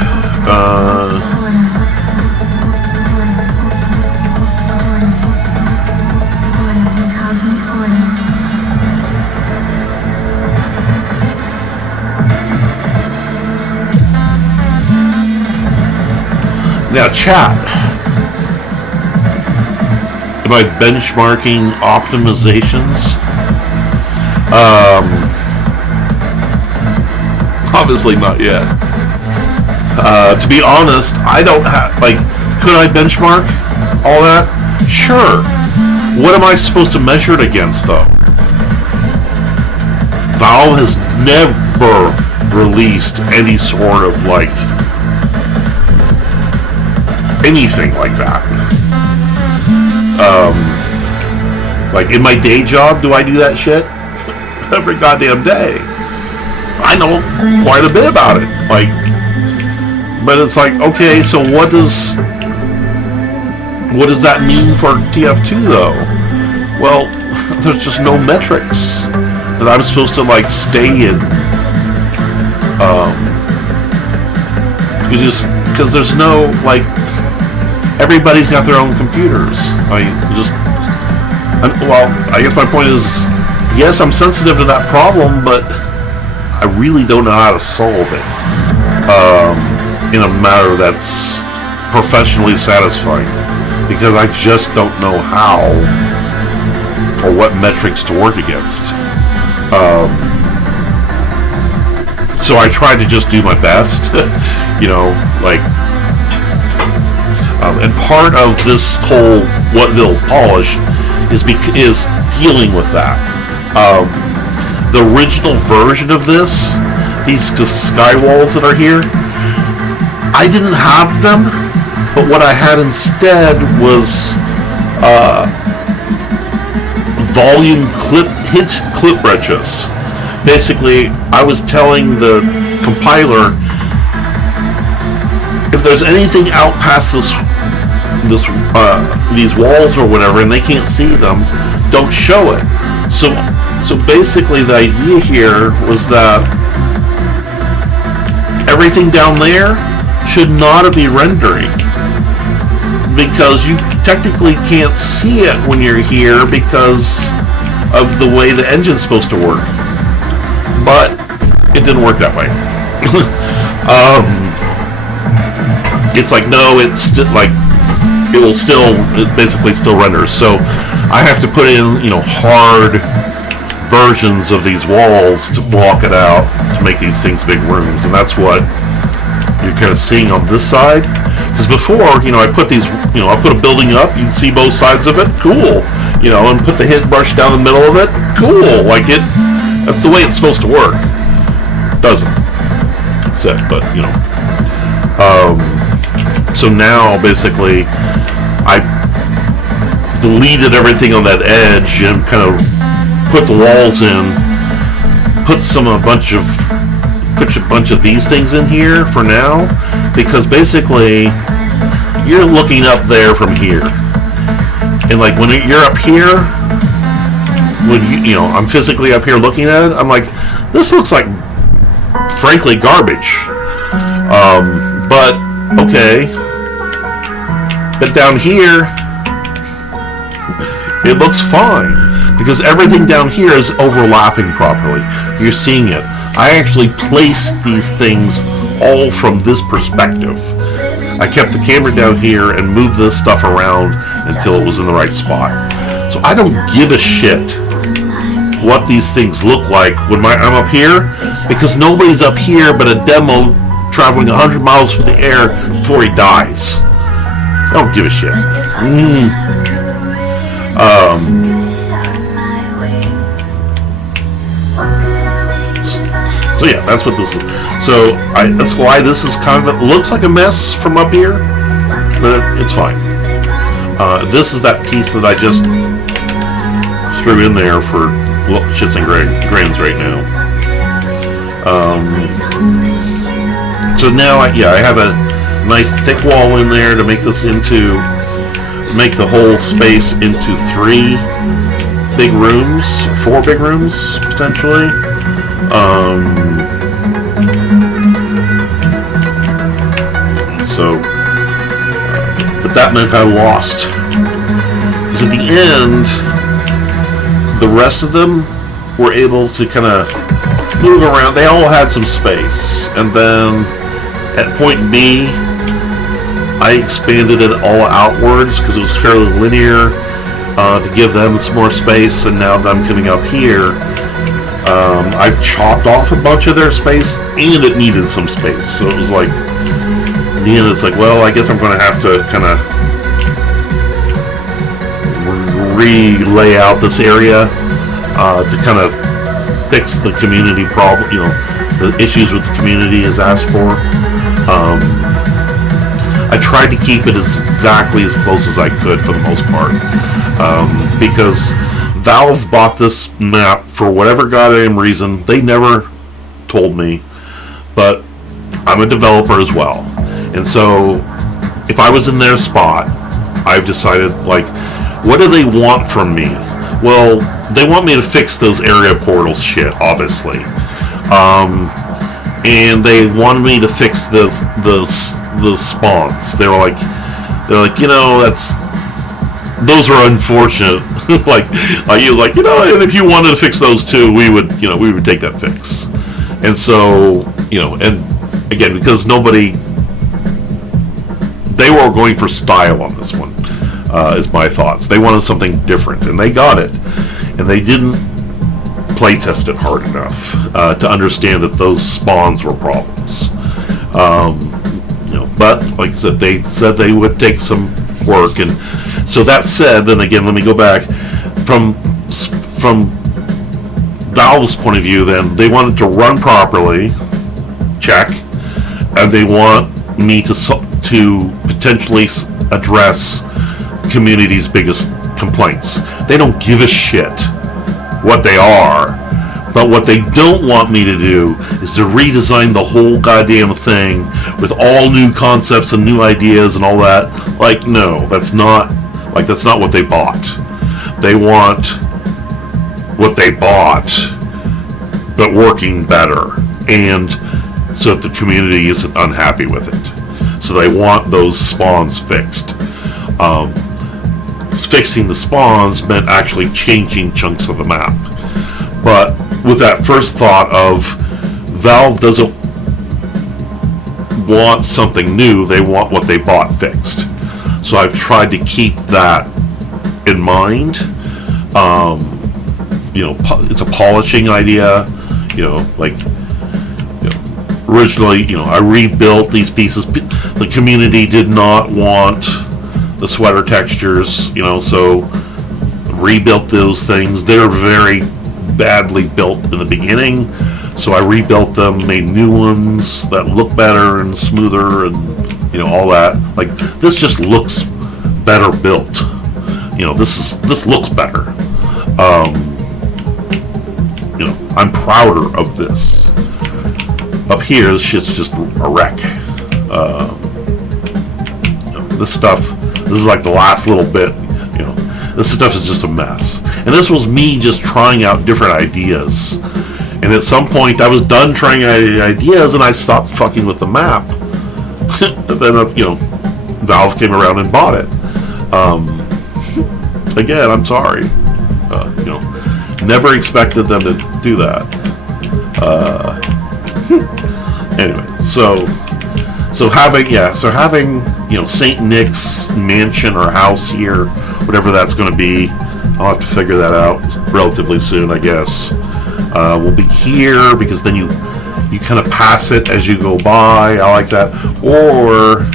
Now, chat. Am I benchmarking optimizations? Obviously not yet. To be honest, I don't have, could I benchmark all that? Sure. What am I supposed to measure it against, though? Valve has never released any sort of, anything like that. In my day job, do I do that shit? Every goddamn day. I know quite a bit about it. But it's okay, so what does that mean for TF2 though? Well, there's just no metrics that I'm supposed to stay in. Because there's no everybody's got their own computers. I guess my point is, yes, I'm sensitive to that problem, but I really don't know how to solve it in a manner that's professionally satisfying, because I just don't know how or what metrics to work against. So I try to just do my best, and part of this whole Wutville polish is dealing with that. The original version of this, these skywalls that are here, I didn't have them, but what I had instead was volume clip bridges. Basically, I was telling the compiler, if there's anything out past these walls or whatever, and they can't see them, don't show it. So basically, the idea here was that everything down there should not be rendering, because you technically can't see it when you're here because of the way the engine's supposed to work. But it didn't work that way. It's no, it's still it basically still renders. So I have to put in hard versions of these walls to block it out to make these things big rooms, and that's what you're kind of seeing on this side. Because before, I put these, I put a building up, you can see both sides of it, cool, and put the hit brush down the middle of it, cool, that's the way it's supposed to work. Doesn't. But, so now, basically, I deleted everything on that edge and kind of put the walls in, put a bunch of put a bunch of these things in here for now, because basically you're looking up there from here, and like when you're up here, when you know I'm physically up here looking at it, I'm like, this looks like, frankly, garbage. But okay, but down here it looks fine because everything down here is overlapping properly. You're seeing it. I actually placed these things all from this perspective. I kept the camera down here and moved this stuff around until it was in the right spot. So I don't give a shit what these things look like when I'm up here, because nobody's up here but a demo traveling 100 miles through the air before he dies. I don't give a shit. So yeah, that's what this is. So that's why this is kind of, it looks like a mess from up here, but it's fine. This is that piece that I just threw in there for shits and grins right now. So now, I have a nice thick wall in there to make this make the whole space into 3 big rooms, 4 big rooms potentially. But that meant I lost. Because at the end, the rest of them were able to kind of move around. They all had some space. And then at point B, I expanded it all outwards because it was fairly linear to give them some more space. And now that I'm coming up here, I've chopped off a bunch of their space, and it needed some space. So it was like, in the end, it's like, well, I guess I'm going to have to kind of re-lay out this area to kind of fix the community problem, the issues with the community is asked for. I tried to keep it exactly as close as I could for the most part, because Valve bought this map for whatever goddamn reason. They never told me, but I'm a developer as well. And so if I was in their spot, I've decided, like, what do they want from me? Well, they want me to fix those area portals shit, obviously. And they wanted me to fix the spawns. They're like, those are unfortunate. like, and if you wanted to fix those too, we would take that fix. And so, and again, because they were going for style on this one, is my thoughts. They wanted something different, and they got it. And they didn't play test it hard enough to understand that those spawns were problems. But like I said, they said they would take some work, and so that said, then again, let me go back from Valve's point of view. Then they want it to run properly, check, and they want me to potentially address the community's biggest complaints. They don't give a shit what they are, but what they don't want me to do is to redesign the whole goddamn thing with all new concepts and new ideas and all that. Like, no, that's not what they bought. They want what they bought, but working better, and so that the community isn't unhappy with it. So they want those spawns fixed. Fixing the spawns meant actually changing chunks of the map. But with that first thought of Valve doesn't want something new, they want what they bought fixed. So I've tried to keep that in mind. It's a polishing idea. Originally, I rebuilt these pieces. The community did not want the sweater textures, so rebuilt those things. They're very badly built in the beginning, so I rebuilt them, made new ones that look better and smoother, and all that. Like, this just looks better built. This looks better. I'm prouder of this. Up here, this shit's just a wreck. This stuff, this is like the last little bit, this stuff is just a mess. And this was me just trying out different ideas. And at some point, I was done trying out ideas, and I stopped fucking with the map. And then, Valve came around and bought it. Again, I'm sorry. Never expected them to do that. Anyway, so having St. Nick's mansion or house here, whatever that's going to be, I'll have to figure that out relatively soon, I guess. We'll be here because then you kind of pass it as you go by. I like that. Or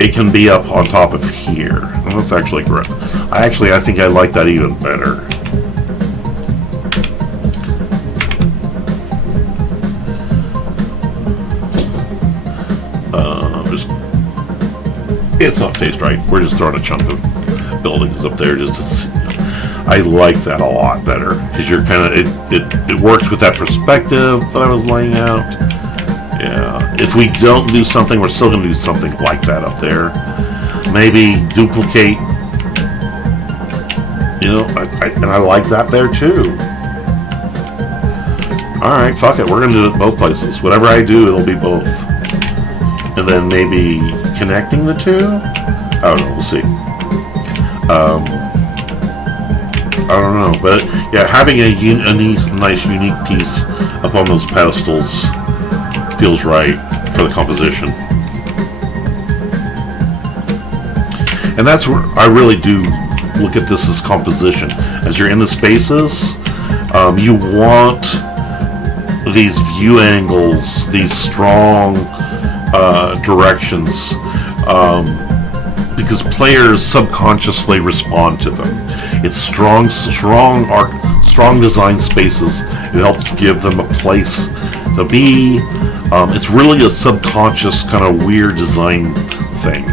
it can be up on top of here. Well, that's actually great. I think I like that even better. It's not faced right. We're just throwing a chunk of buildings up there just to see. I like that a lot better because you're kind of it works with that perspective that I was laying out. Yeah. If we don't do something, we're still going to do something like that up there. Maybe duplicate. And I like that there too. All right, fuck it. We're going to do it both places. Whatever I do, it'll be both. And then maybe connecting the two? I don't know. We'll see. I don't know. But, yeah, having a nice, unique piece up on those pedestals feels right for the composition. And that's where I really do look at this as composition. As you're in the spaces, you want these view angles, these strong directions, because players subconsciously respond to them. It's strong design spaces. It helps give them a place to be. It's really a subconscious kind of weird design thing,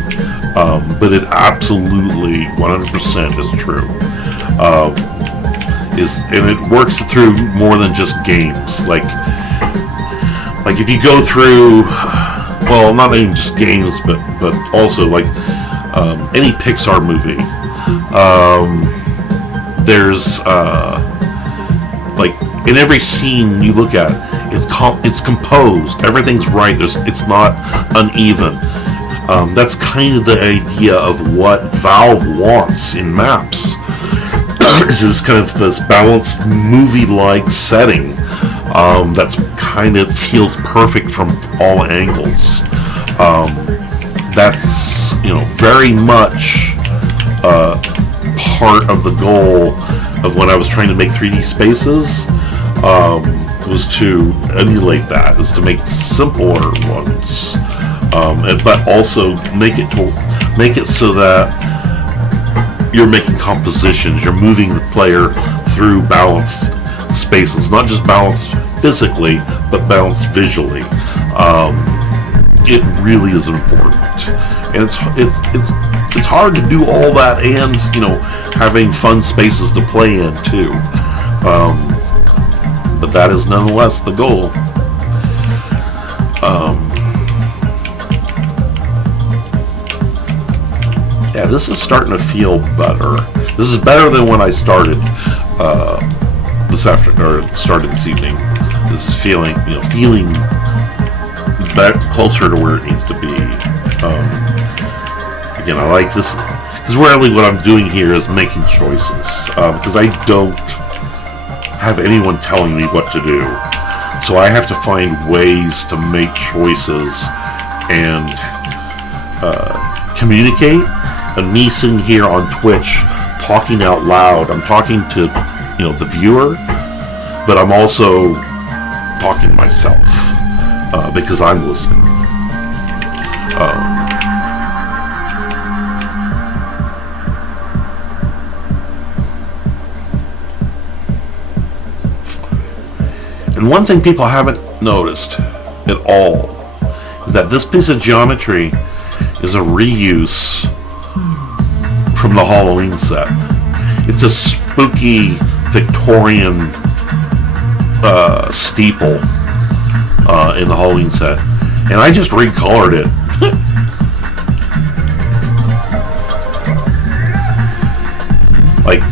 but it absolutely 100% is true. And it works through more than just games. Like if you go through, well, not even just games, but also like any Pixar movie. There's like in every scene you look at, it's composed. Everything's right. It's not uneven. That's kind of the idea of what Valve wants in maps. Is this kind of this balanced movie-like setting that's kind of feels perfect from all angles. That's very much part of the goal of when I was trying to make 3D spaces was to emulate that, is to make simpler ones, but also make it so that you're making compositions, you're moving the player through balanced spaces, not just balanced physically, but balanced visually. It really is important, and it's hard to do all that and having fun spaces to play in too. But that is nonetheless the goal. Yeah, this is starting to feel better. This is better than when I started started this evening. This is feeling back closer to where it needs to be. Again, I like this because really what I'm doing here is making choices, because I don't have anyone telling me what to do, so I have to find ways to make choices and communicate. And me sitting here on Twitch talking out loud, I'm talking to the viewer, but I'm also talking to myself because I'm listening. And one thing people haven't noticed at all is that this piece of geometry is a reuse from the Halloween set. It's a spooky Victorian steeple in the Halloween set, and I just recolored it. Like,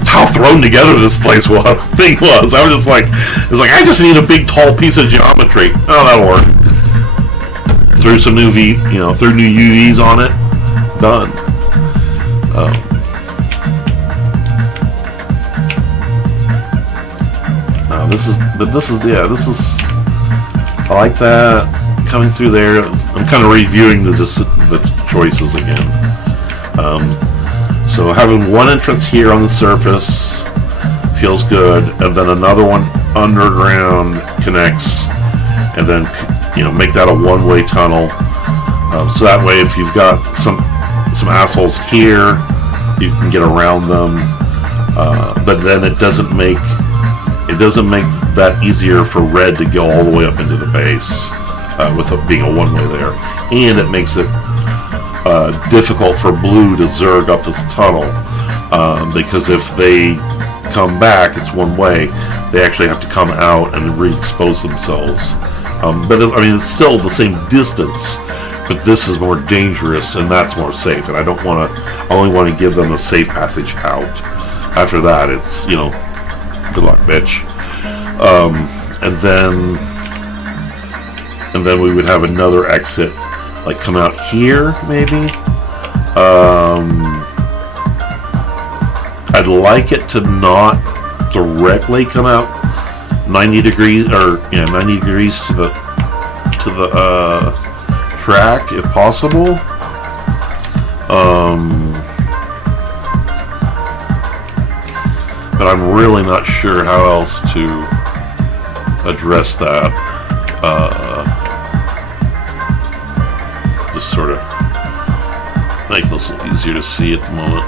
it's how thrown together this thing was. I was just like, it's like I just need a big tall piece of geometry. Oh, that'll work. Threw some new threw new UVs on it. Done. This is. I like that coming through there. I'm kind of reviewing the choices again. So having one entrance here on the surface feels good, and then another one underground connects, and then make that a one-way tunnel. So that way, if you've got some assholes here, you can get around them. But then it doesn't make that easier for red to go all the way up into the base with it being a one-way there, and it makes it difficult for blue to zerg up this tunnel because if they come back, it's one way. They actually have to come out and re-expose themselves. But it's still the same distance, but this is more dangerous and that's more safe. And I only want to give them a safe passage out. After that, it's good luck, bitch. And then we would have another exit, like come out here, maybe. I'd like it to not directly come out 90 degrees to the track, if possible. But I'm really not sure how else to address that. Just sort of make this a little easier to see at the moment.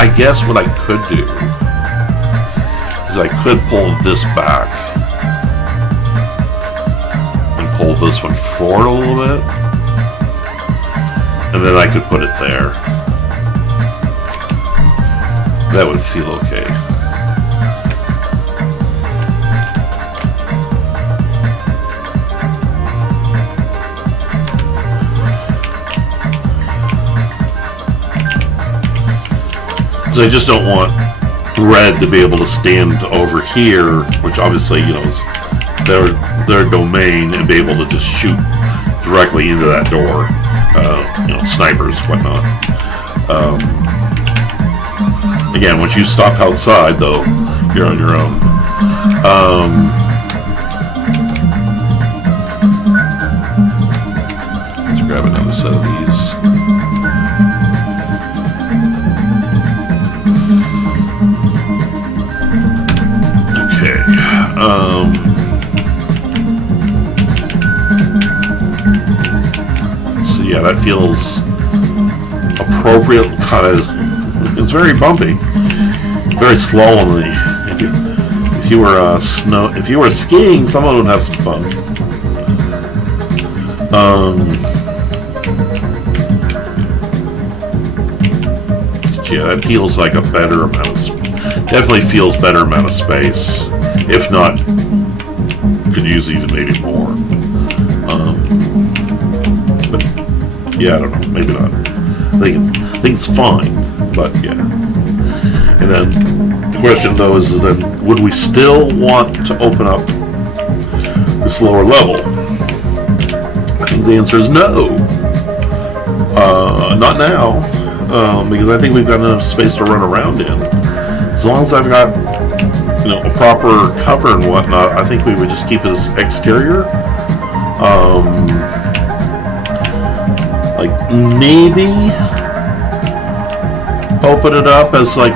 I guess what I could do is I could pull this back and pull this one forward a little bit, and then I could put it there. That would feel okay. I just don't want red to be able to stand over here, which obviously is their domain, and be able to just shoot directly into that door. Snipers, whatnot. Again, once you stop outside, though, you're on your own. Let's grab another set of these. So yeah, that feels appropriate. It's very bumpy, very slow on the. If you were skiing, someone would have some fun. Yeah, that feels like a better amount of. Definitely feels better amount of space. If not, could use even maybe more. But yeah, I don't know. Maybe not. I think it's fine. But yeah. And then the question though is then would we still want to open up this lower level? I think the answer is no. Not now. Because I think we've got enough space to run around in. As long as I've got a proper cover and whatnot, I think we would just keep it as exterior. Like maybe open it up as like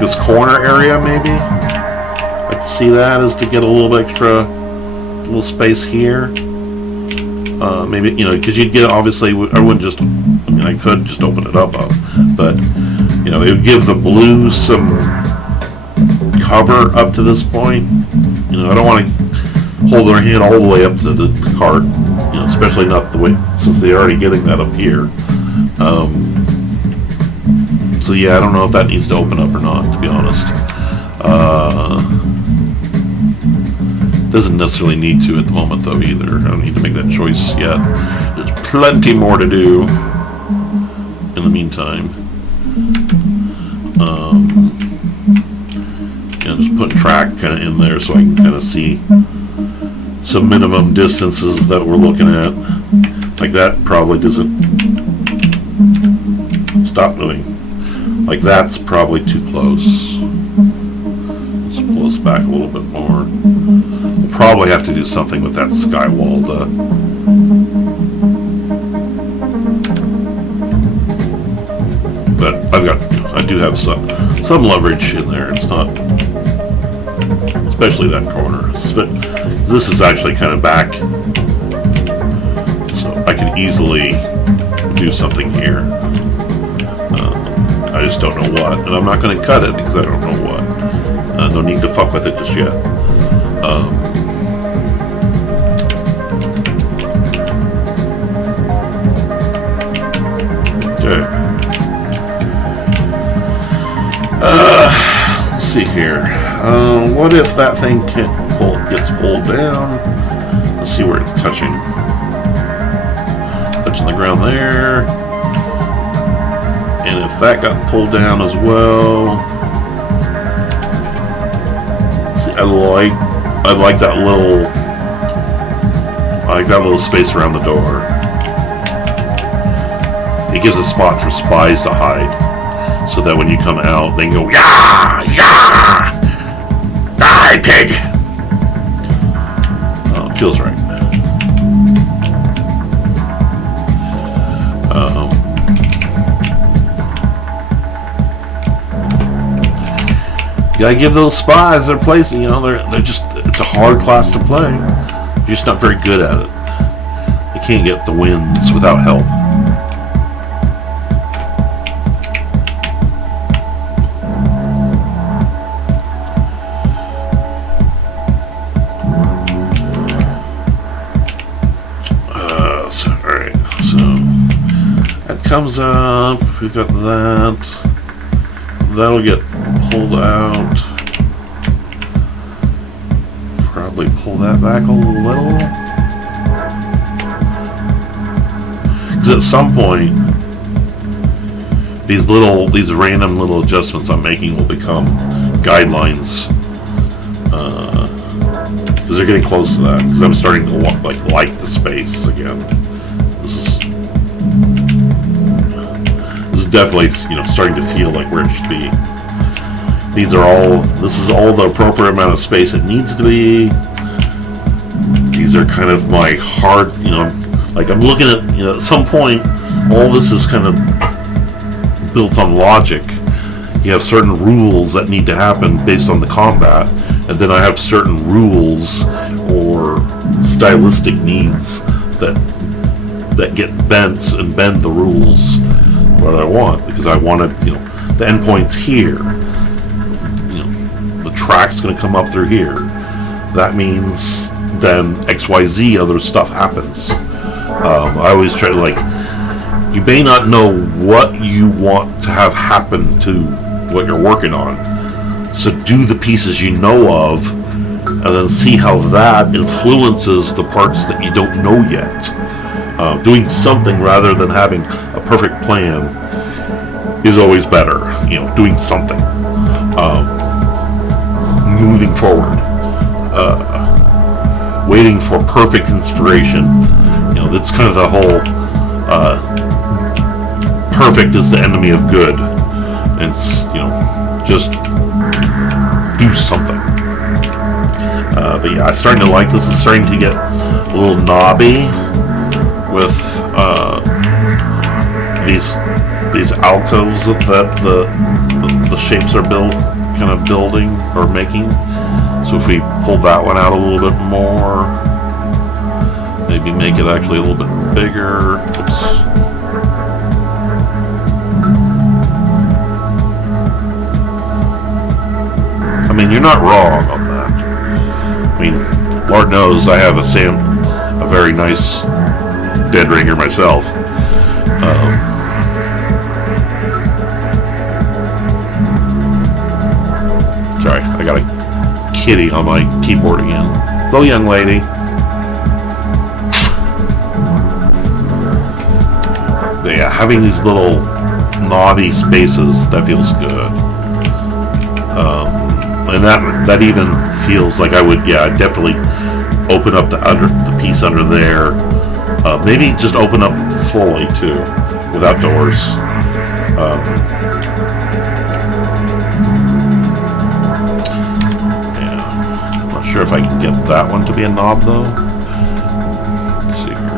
this corner area, maybe. I can see that as to get a little little space here. Maybe because you'd get obviously. I wouldn't just. I could just open it up, but it would give the blue some cover up to this point. You know, I don't want to hold their hand all the way up to the cart. You know, especially not the way, since they're already getting that up here. So yeah, I don't know if that needs to open up or not, to be honest. Doesn't necessarily need to at the moment though either. I don't need to make that choice yet. There's plenty more to do in the meantime. Just putting track kind of in there so I can kind of see some minimum distances that we're looking at. Like that probably doesn't stop moving. Like that's probably too close. Let's pull us back a little bit more. We'll probably have to do something with that sky wall to but I do have some leverage in there. It's not, especially that corner. This is actually kind of back, so I can easily do something here. I just don't know what, and I'm not going to cut it because I don't know what. No need to fuck with it just yet. Okay. Let's see here. What if that thing gets pulled down? Let's see where it's touching. Touching the ground there. And if that got pulled down as well. See, I like that little space around the door. It gives a spot for spies to hide. So that when you come out, they can go, "Yah! Yah! Die, pig!" Oh, it feels right. You gotta give those spies their place. You know, they're just, it's a hard class to play. You're just not very good at it. You can't get the wins without help. Comes up, we've got that. That'll get pulled out. Probably pull that back a little. Because at some point, these random little adjustments I'm making will become guidelines. Because they're getting close to that. Because I'm starting to like the space again. This is definitely, you know, starting to feel like where it should be. This is all the appropriate amount of space it needs to be. These are kind of my hard, you know, like I'm looking at, you know, at some point, all this is kind of built on logic. You have certain rules that need to happen based on the combat, and then I have certain rules or stylistic needs that get bent and bend the rules what I want, because I wanted, you know, the endpoint's here. You know, the track's going to come up through here. That means then XYZ other stuff happens. I always try to, like, you may not know what you want to have happen to what you're working on, so do the pieces you know of, and then see how that influences the parts that you don't know yet. Doing something rather than having a perfect plan is always better. You know, doing something, moving forward, waiting for perfect inspiration. You know, that's kind of the whole perfect is the enemy of good. And it's, you know, just do something. But yeah, I'm starting to like this. It's starting to get a little knobby with these alcoves that the shapes are building or making. So if we pull that one out a little bit more, maybe make it actually a little bit bigger. Oops. I mean, you're not wrong on that. I mean, Lord knows I have a very nice dead ringer myself. Sorry, I got a kitty on my keyboard again. Hello, young lady. But yeah, having these little knobby spaces, that feels good. And that even feels like I would, I'd definitely open up the piece under there. Maybe just open up fully too, without doors. I'm not sure if I can get that one to be a knob though. Let's see here.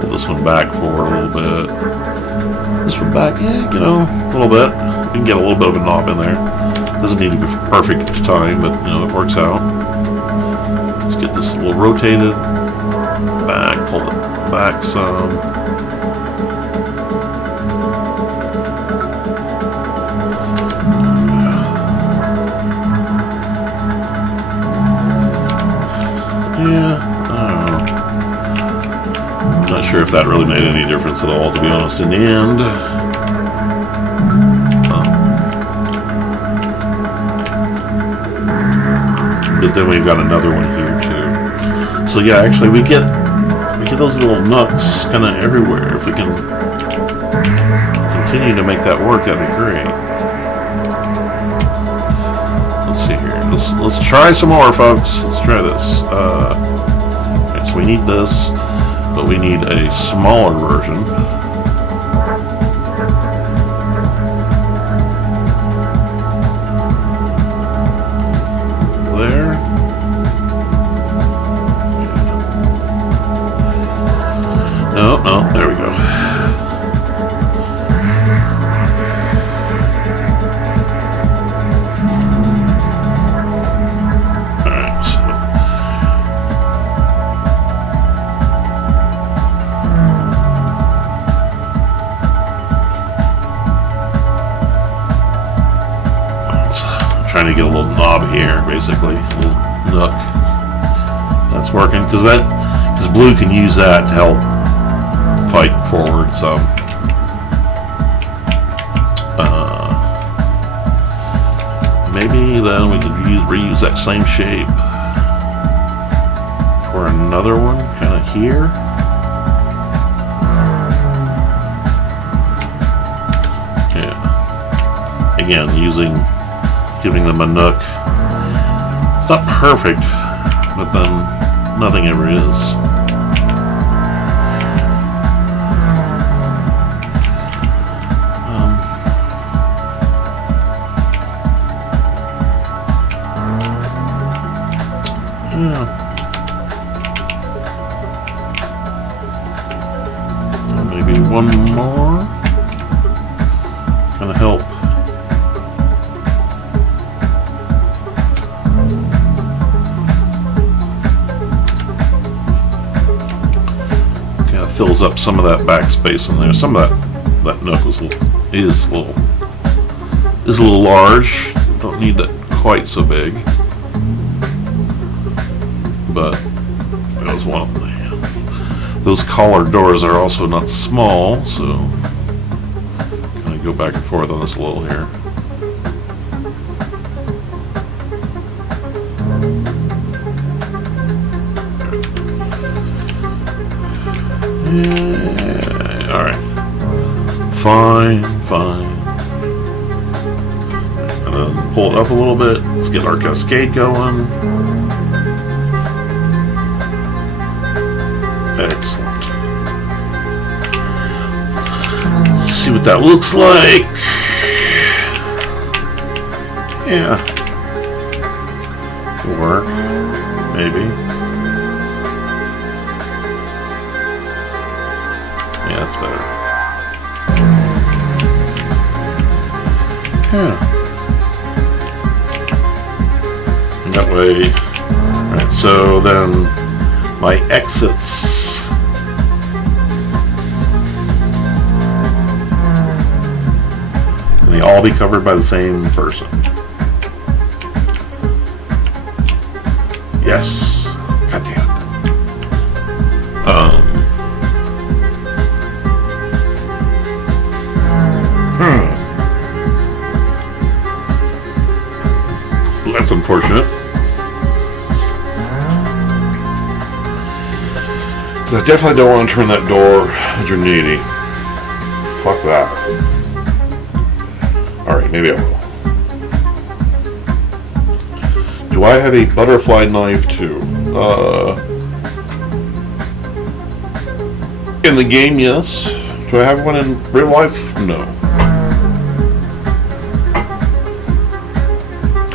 Pull this one back forward a little bit. This one back, a little bit. You can get a little bit of a knob in there. Doesn't need to be perfect each time, but it works out. Let's get this a little rotated back, pull it back some. Yeah, I don't know. I'm not sure if that really made any difference at all, to be honest, in the end. But then we've got another one here too. So yeah, actually we get those little nooks kind of everywhere. If we can continue to make that work, that'd be great. Let's see here. Let's try some more, folks. Let's try this. Okay, so we need this, but we need a smaller version. There. No, there we go. Alright, so. I'm trying to get a little knob here, basically. A little nook. That's working, because blue can use that to help fight forward some. Maybe then we could reuse that same shape for another one, kind of here. Yeah. Again, giving them a nook. It's not perfect, but then nothing ever is. Maybe one more. Kind of help. Kind of fills up some of that backspace in there. Some of that nook is a little large. Don't need that quite so big. But it was one of them. Those collar doors are also not small, so kind of go back and forth on this a little here. Yeah, all right, fine. And then pull it up a little bit. Let's get our cascade going. Excellent. Let's see what that looks like. Yeah. It'll work. Maybe. Yeah, that's better. Yeah. And that way. Alright, so then my exits. Can they all be covered by the same person? Yes. Goddamn. That's unfortunate. I definitely don't want to turn that door under needy. Fuck that. Alright, maybe I will. Do I have a butterfly knife too? In the game, yes. Do I have one in real life? No.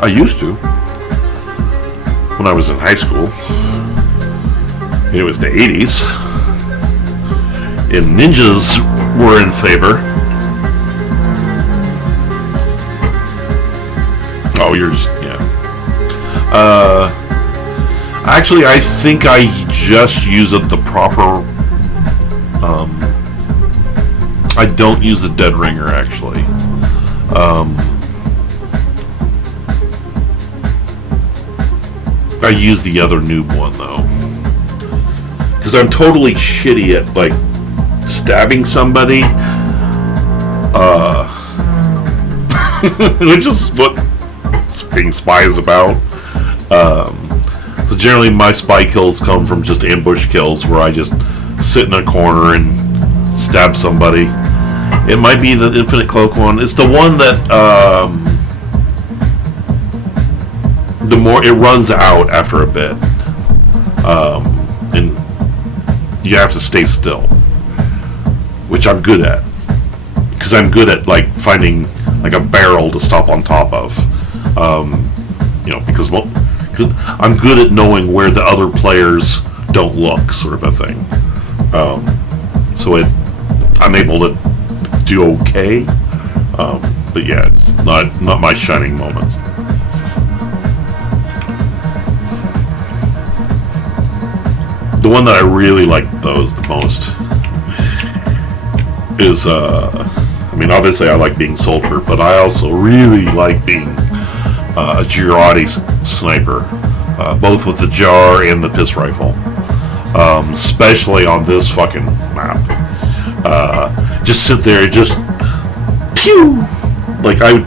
I used to. When I was in high school. It was the 80s. And ninjas were in favor. Oh, you're just, yeah. Actually, I think I just use it the proper... I don't use the dead ringer, actually. I use the other noob one, though. Because I'm totally shitty at, like, stabbing somebody. Which is what being spy is about. So generally my spy kills come from just ambush kills where I just sit in a corner and stab somebody. It might be the Infinite Cloak one. It's the one that, the more it runs out after a bit. And you have to stay still, which I'm good at, because I'm good at like finding like a barrel to stop on top of, you know, because I'm good at knowing where the other players don't look, sort of a thing. So I'm able to do okay, but yeah, it's not my shining moments. The one that I really like those the most is, I mean, obviously I like being soldier, but I also really like being a Girardi sniper, both with the jar and the piss rifle, especially on this fucking map. Just sit there and just pew! Like I would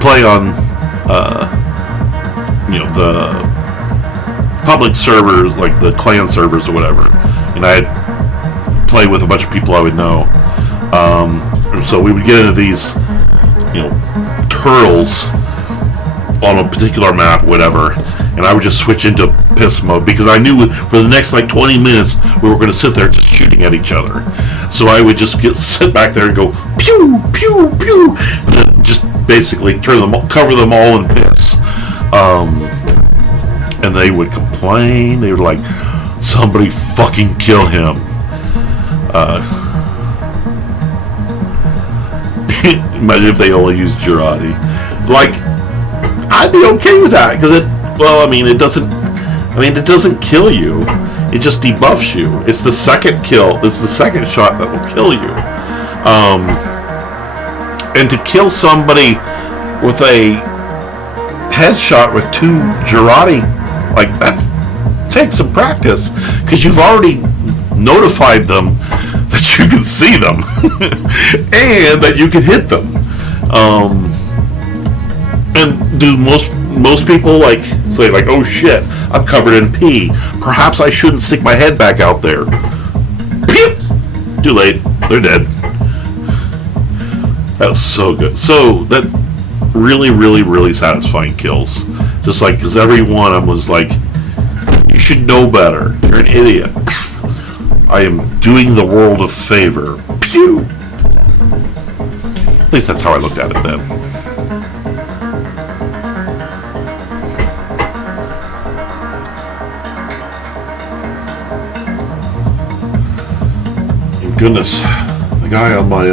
play on, you know, the public servers, like the clan servers or whatever, and I'd play with a bunch of people I would know. So we would get into these, you know, turtles on a particular map, whatever, and I would just switch into piss mode because I knew for the next like 20 minutes we were going to sit there just shooting at each other. So I would just sit back there and go pew pew pew, and then just basically cover them all in piss. And they would complain. They would like, somebody fucking kill him. Imagine if they only used Girardi. Like, I'd be okay with that because it doesn't kill you. It just debuffs you. It's the second kill. It's the second shot that will kill you. And to kill somebody with a headshot with 2 Girardi, like, that takes some practice because you've already notified them that you can see them and that you can hit them. And do most people like say like, oh shit, I'm covered in pee, perhaps I shouldn't stick my head back out there. Pew! Too late, they're dead. That was so good. So that really, really, really satisfying kills. Just like, because every one of them was like, you should know better. You're an idiot. I am doing the world a favor. Pew! At least that's how I looked at it then. Thank goodness. The guy on my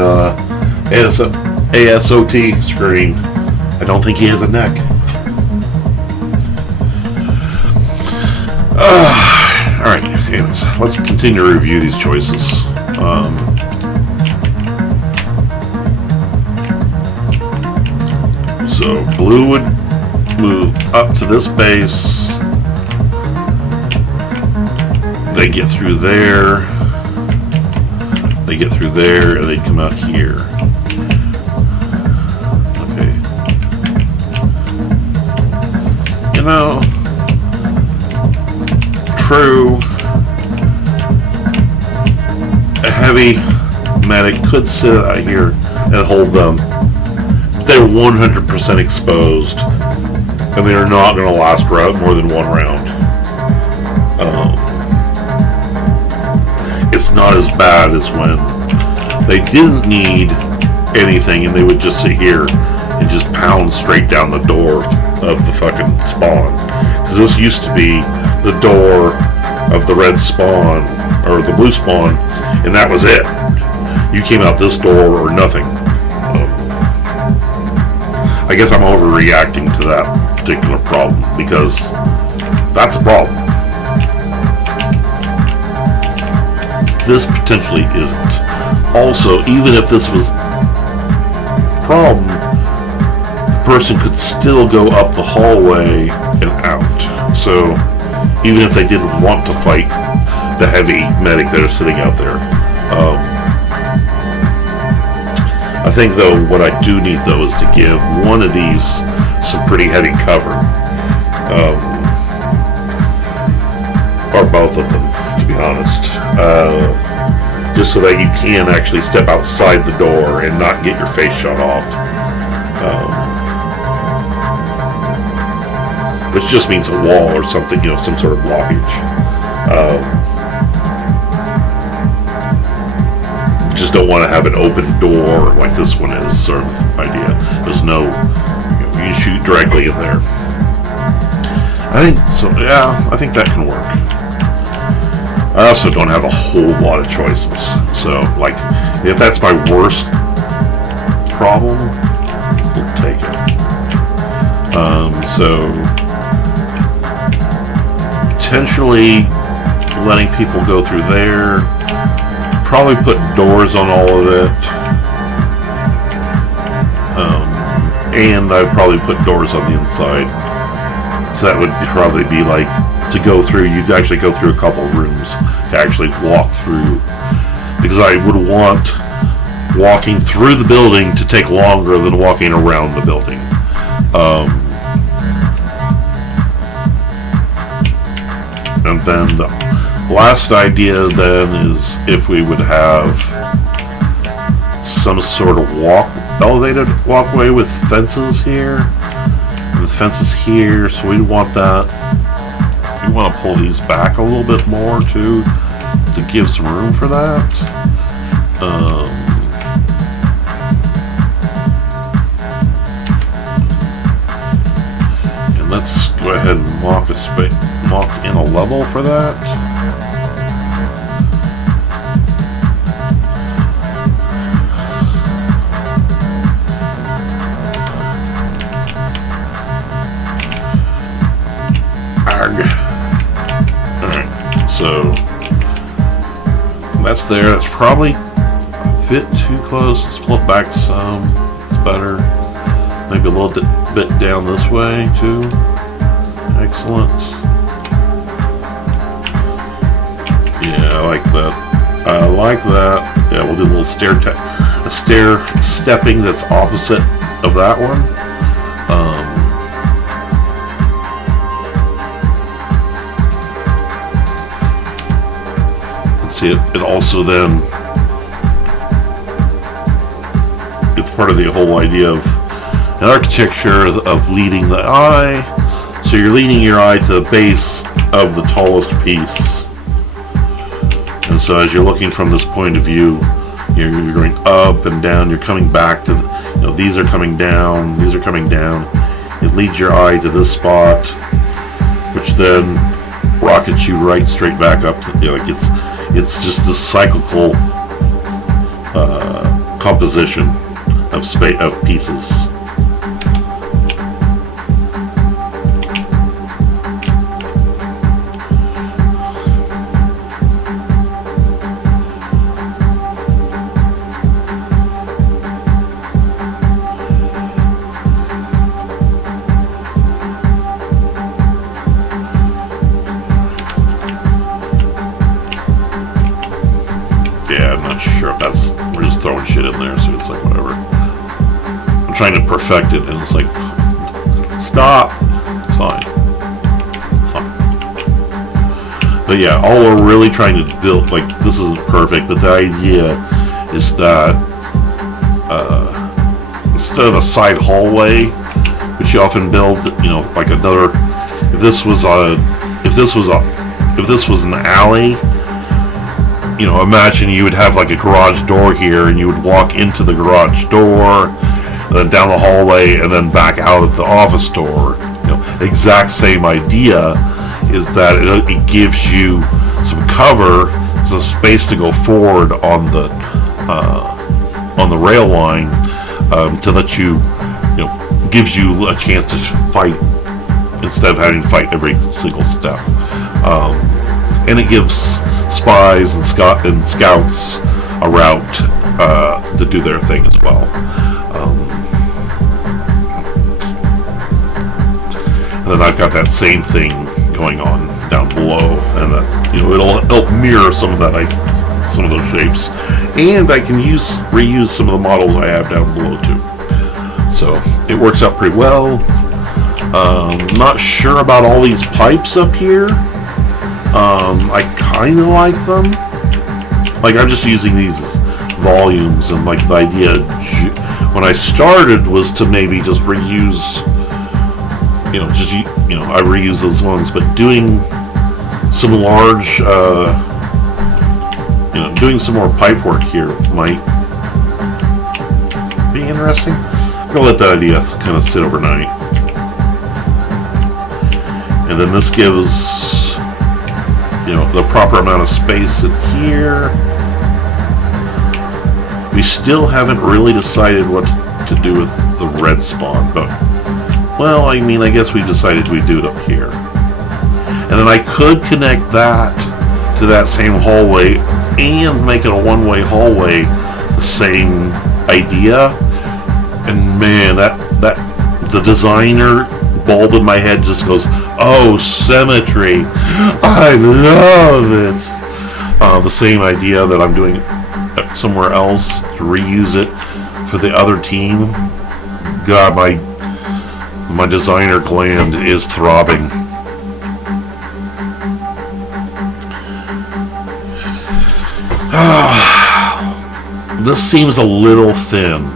ASOT screen, I don't think he has a neck. Alright, anyways, let's continue to review these choices. So, blue would move up to this base. They get through there. They get through there, and they come out here. Okay. You know, true. A heavy medic could sit out here and hold them. They're 100% exposed, and they are not going to last more than one round. It's not as bad as when they didn't need anything and they would just sit here and just pound straight down the door of the fucking spawn. Because this used to be the door of the red spawn, or the blue spawn, and that was it. You came out this door or nothing. I guess I'm overreacting to that particular problem, because that's a problem. This potentially isn't. Also, even if this was a problem, the person could still go up the hallway and out. So, even if they didn't want to fight the heavy medic that are sitting out there. I think, though, what I do need, though, is to give one of these some pretty heavy cover. Or both of them, to be honest. Just so that you can actually step outside the door and not get your face shot off. Which just means a wall or something, you know, some sort of blockage. Just don't want to have an open door like this one is, sort of idea. There's no, you know, you shoot directly in there. I think so. Yeah, I think that can work. I also don't have a whole lot of choices. So, like, if that's my worst problem, we'll take it. So, potentially letting people go through there. Probably put doors on all of it. And I'd probably put doors on the inside. So that would probably be like, to go through, you'd actually go through a couple rooms to actually walk through. Because I would want walking through the building to take longer than walking around the building. And then the last idea then is if we would have some sort of elevated walkway with fences here. With fences here, so we want that. We want to pull these back a little bit more too, to give some room for that. And let's go ahead and walk in a level for that. Alright, so that's there. That's probably a bit too close. Let's pull it back some. It's better. Maybe a little bit down this way too. Excellent. Yeah, I like that. I like that. Yeah, we'll do a little stair stepping that's opposite of that one. See, it also then, it's part of the whole idea of an architecture of leading the eye. So you're leading your eye to the base of the tallest piece. And so as you're looking from this point of view, you're going up and down, you're coming back to, you know, these are coming down, these are coming down. It leads your eye to this spot, which then rockets you right straight back up to, you know, like it's just this cyclical composition of pieces. Yeah, I'm not sure if that's... We're just throwing shit in there, so it's like, whatever. I'm trying to perfect it, and it's like... Stop! It's fine. It's fine. But yeah, all we're really trying to build... Like, this isn't perfect, but the idea is that... instead of a side hallway, which you often build, you know, like another... If this was an alley... You know, imagine you would have like a garage door here, and you would walk into the garage door, then down the hallway, and then back out of the office door. You know, exact same idea is that it gives you some cover, some space to go forward on the rail line to let you, you know, gives you a chance to fight instead of having to fight every single step. And it gives spies and scouts a route to do their thing as well. And then I've got that same thing going on down below, and you know, it'll help mirror some of those shapes, and I can reuse some of the models I have down below too. So it works out pretty well. Not sure about all these pipes up here. I kind of like them. Like, I'm just using these as volumes, and like the idea when I started was to maybe just reuse, you know, I reuse those ones, but doing some large, you know, doing some more pipe work here might be interesting. I'm gonna let that idea kind of sit overnight, and then this gives, you know, the proper amount of space in here. We still haven't really decided what to do with the red spawn, but, well, I mean, I guess we decided we'd do it up here. And then I could connect that to that same hallway and make it a one-way hallway, the same idea. And man, the designer bulb in my head just goes, oh, symmetry. I love it. The same idea that I'm doing somewhere else to reuse it for the other team. God, my designer gland is throbbing. This seems a little thin.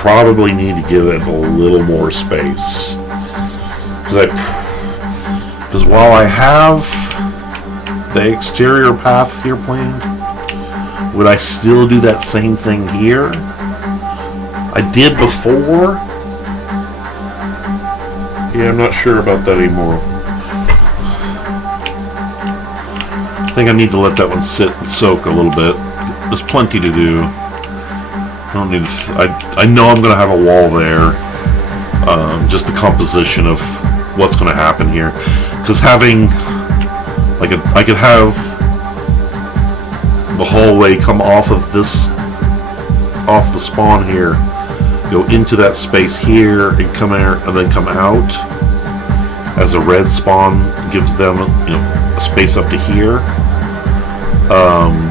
Probably need to give it a little more space, because while I have the exterior path here planned, would I still do that same thing here? I did before. Yeah, I'm not sure about that anymore. I think I need to let that one sit and soak a little bit. There's plenty to do. I don't need to, I know I'm going to have a wall there. Just the composition of what's going to happen here. Because having, like, I could have the hallway come off of this, off the spawn here, go into that space here, and come here, and then come out as a red spawn. Gives them, you know, a space up to here.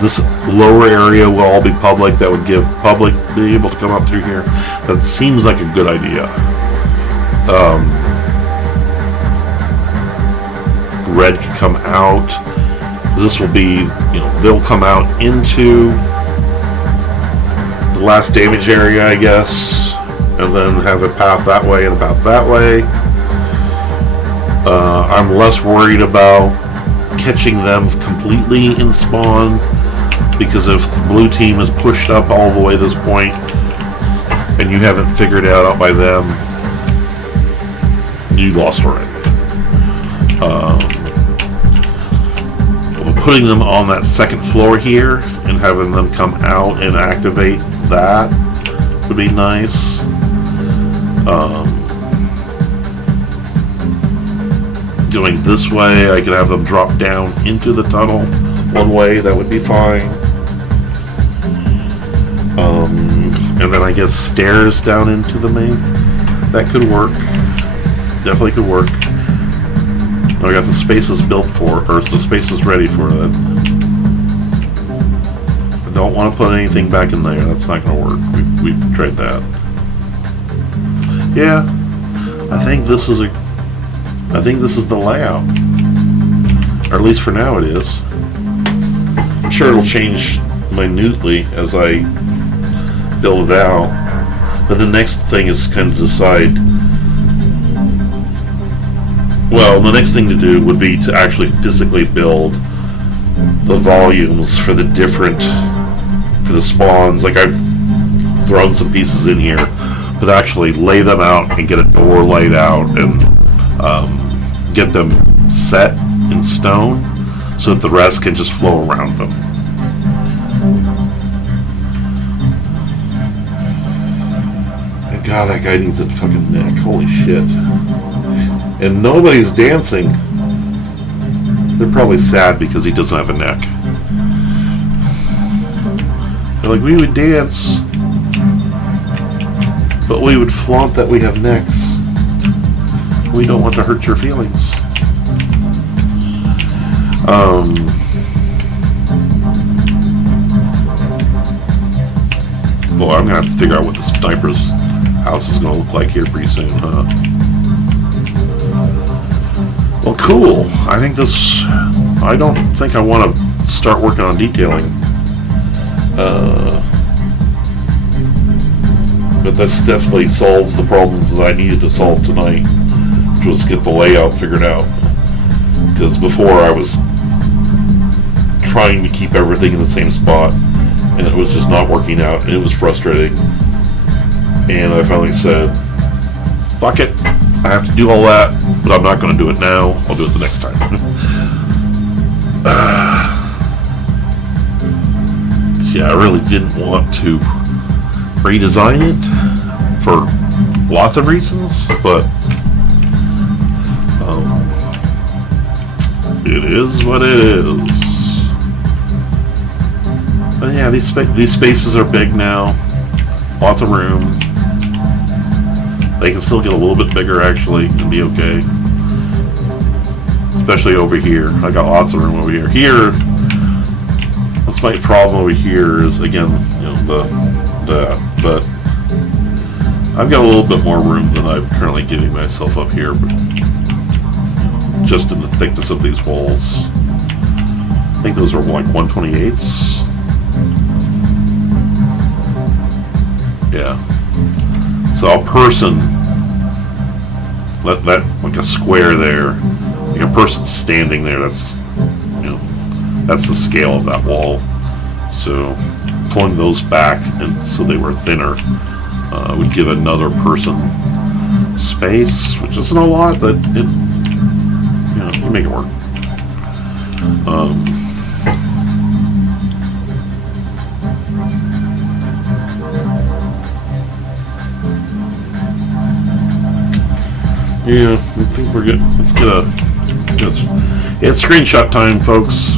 This lower area will all be public. That would give public be able to come up through here. That seems like a good idea. Red can come out. This will be, you know, they'll come out into the last damage area, I guess, and then have a path that way and a path that way. I'm less worried about catching them completely in spawn, because if the blue team is pushed up all the way to this point and you haven't figured it out by them, you lost already. Putting them on that second floor here and having them come out and activate that would be nice. Going this way, I could have them drop down into the tunnel one way. That would be fine. And then I guess stairs down into the main. That could work. definitely could work. I got the spaces built for, or the spaces ready for that. I don't want to put anything back in there. That's not going to work. We've tried that. Yeah, I think this is the layout, or at least for now it is. I'm sure it'll change minutely as I build it out. But the next thing is kind of decide. Well, the next thing to do would be to actually physically build the volumes for the spawns. Like, I've thrown some pieces in here, but actually lay them out and get a door laid out and get them set in stone so that the rest can just flow around them. And God, that guy needs a fucking neck. Holy shit. And nobody's dancing. They're probably sad because he doesn't have a neck. They're like, we would dance, but we would flaunt that we have necks. We don't want to hurt your feelings. Well, I'm gonna have to figure out what the sniper's house is gonna look like here pretty soon, huh? Well, cool. I don't think I want to start working on detailing. But this definitely solves the problems that I needed to solve tonight, which was get the layout figured out. Because before I was trying to keep everything in the same spot, and it was just not working out, and it was frustrating. And I finally said, fuck it. I have to do all that, but I'm not going to do it now. I'll do it the next time. Yeah, I really didn't want to redesign it for lots of reasons, but it is what it is. But yeah, these spaces are big now. Lots of room. They can still get a little bit bigger, actually, and be okay. Especially over here. I got lots of room over here. Here, that's my problem over here is, again, you know, but I've got a little bit more room than I'm currently giving myself up here, but just in the thickness of these walls. I think those are like 128s. Yeah. So a person, that like a square there, like a person standing there, that's, you know, that's the scale of that wall. So pulling those back and so they were thinner would give another person space, which isn't a lot, but it, you know, you make it work. Yeah, I think we're good. Let's get it's screenshot time, folks.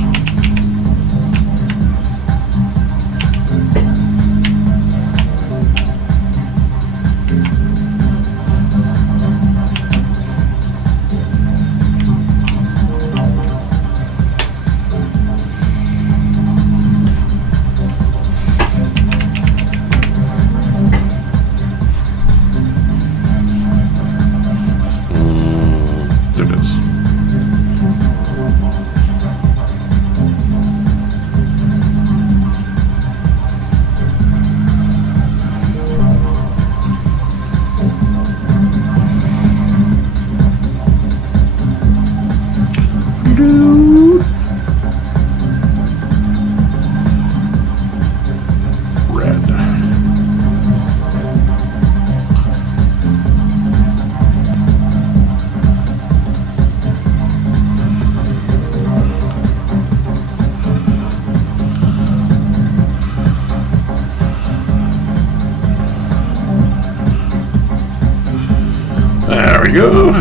There we go.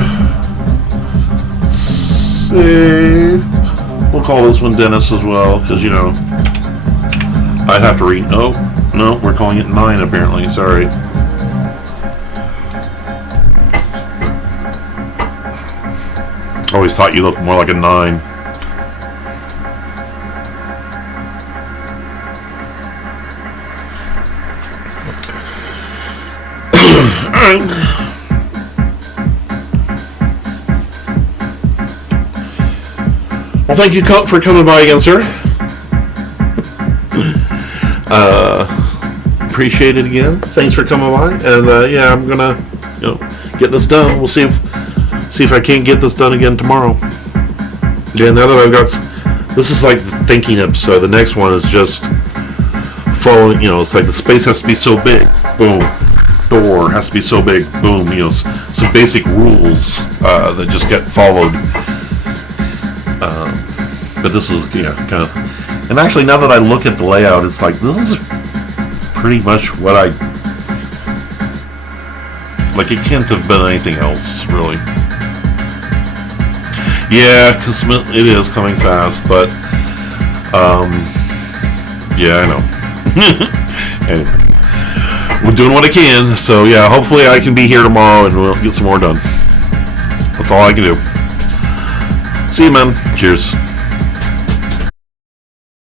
Save. We'll call this one Dennis as well, because, you know, I'd have to read. Oh, no, we're calling it 9 apparently. Sorry. always thought you looked more like a 9. Alright. Well, thank you for coming by again, sir. Appreciate it again. Thanks for coming by. And yeah, I'm gonna get this done. We'll see if I can't get this done again tomorrow. Yeah, now that I've got this is like the thinking episode. The next one is just following. It's like the space has to be so big. Boom. Door has to be so big. Boom. Some basic rules that just get followed. But this is kind of. And actually, now that I look at the layout, it's like this is pretty much what I like. It can't have been anything else, really. Yeah, because it is coming fast, but yeah, I know. Anyway, we're doing what I can, so yeah, hopefully I can be here tomorrow and we'll get some more done. That's all I can do. See you, man. Cheers.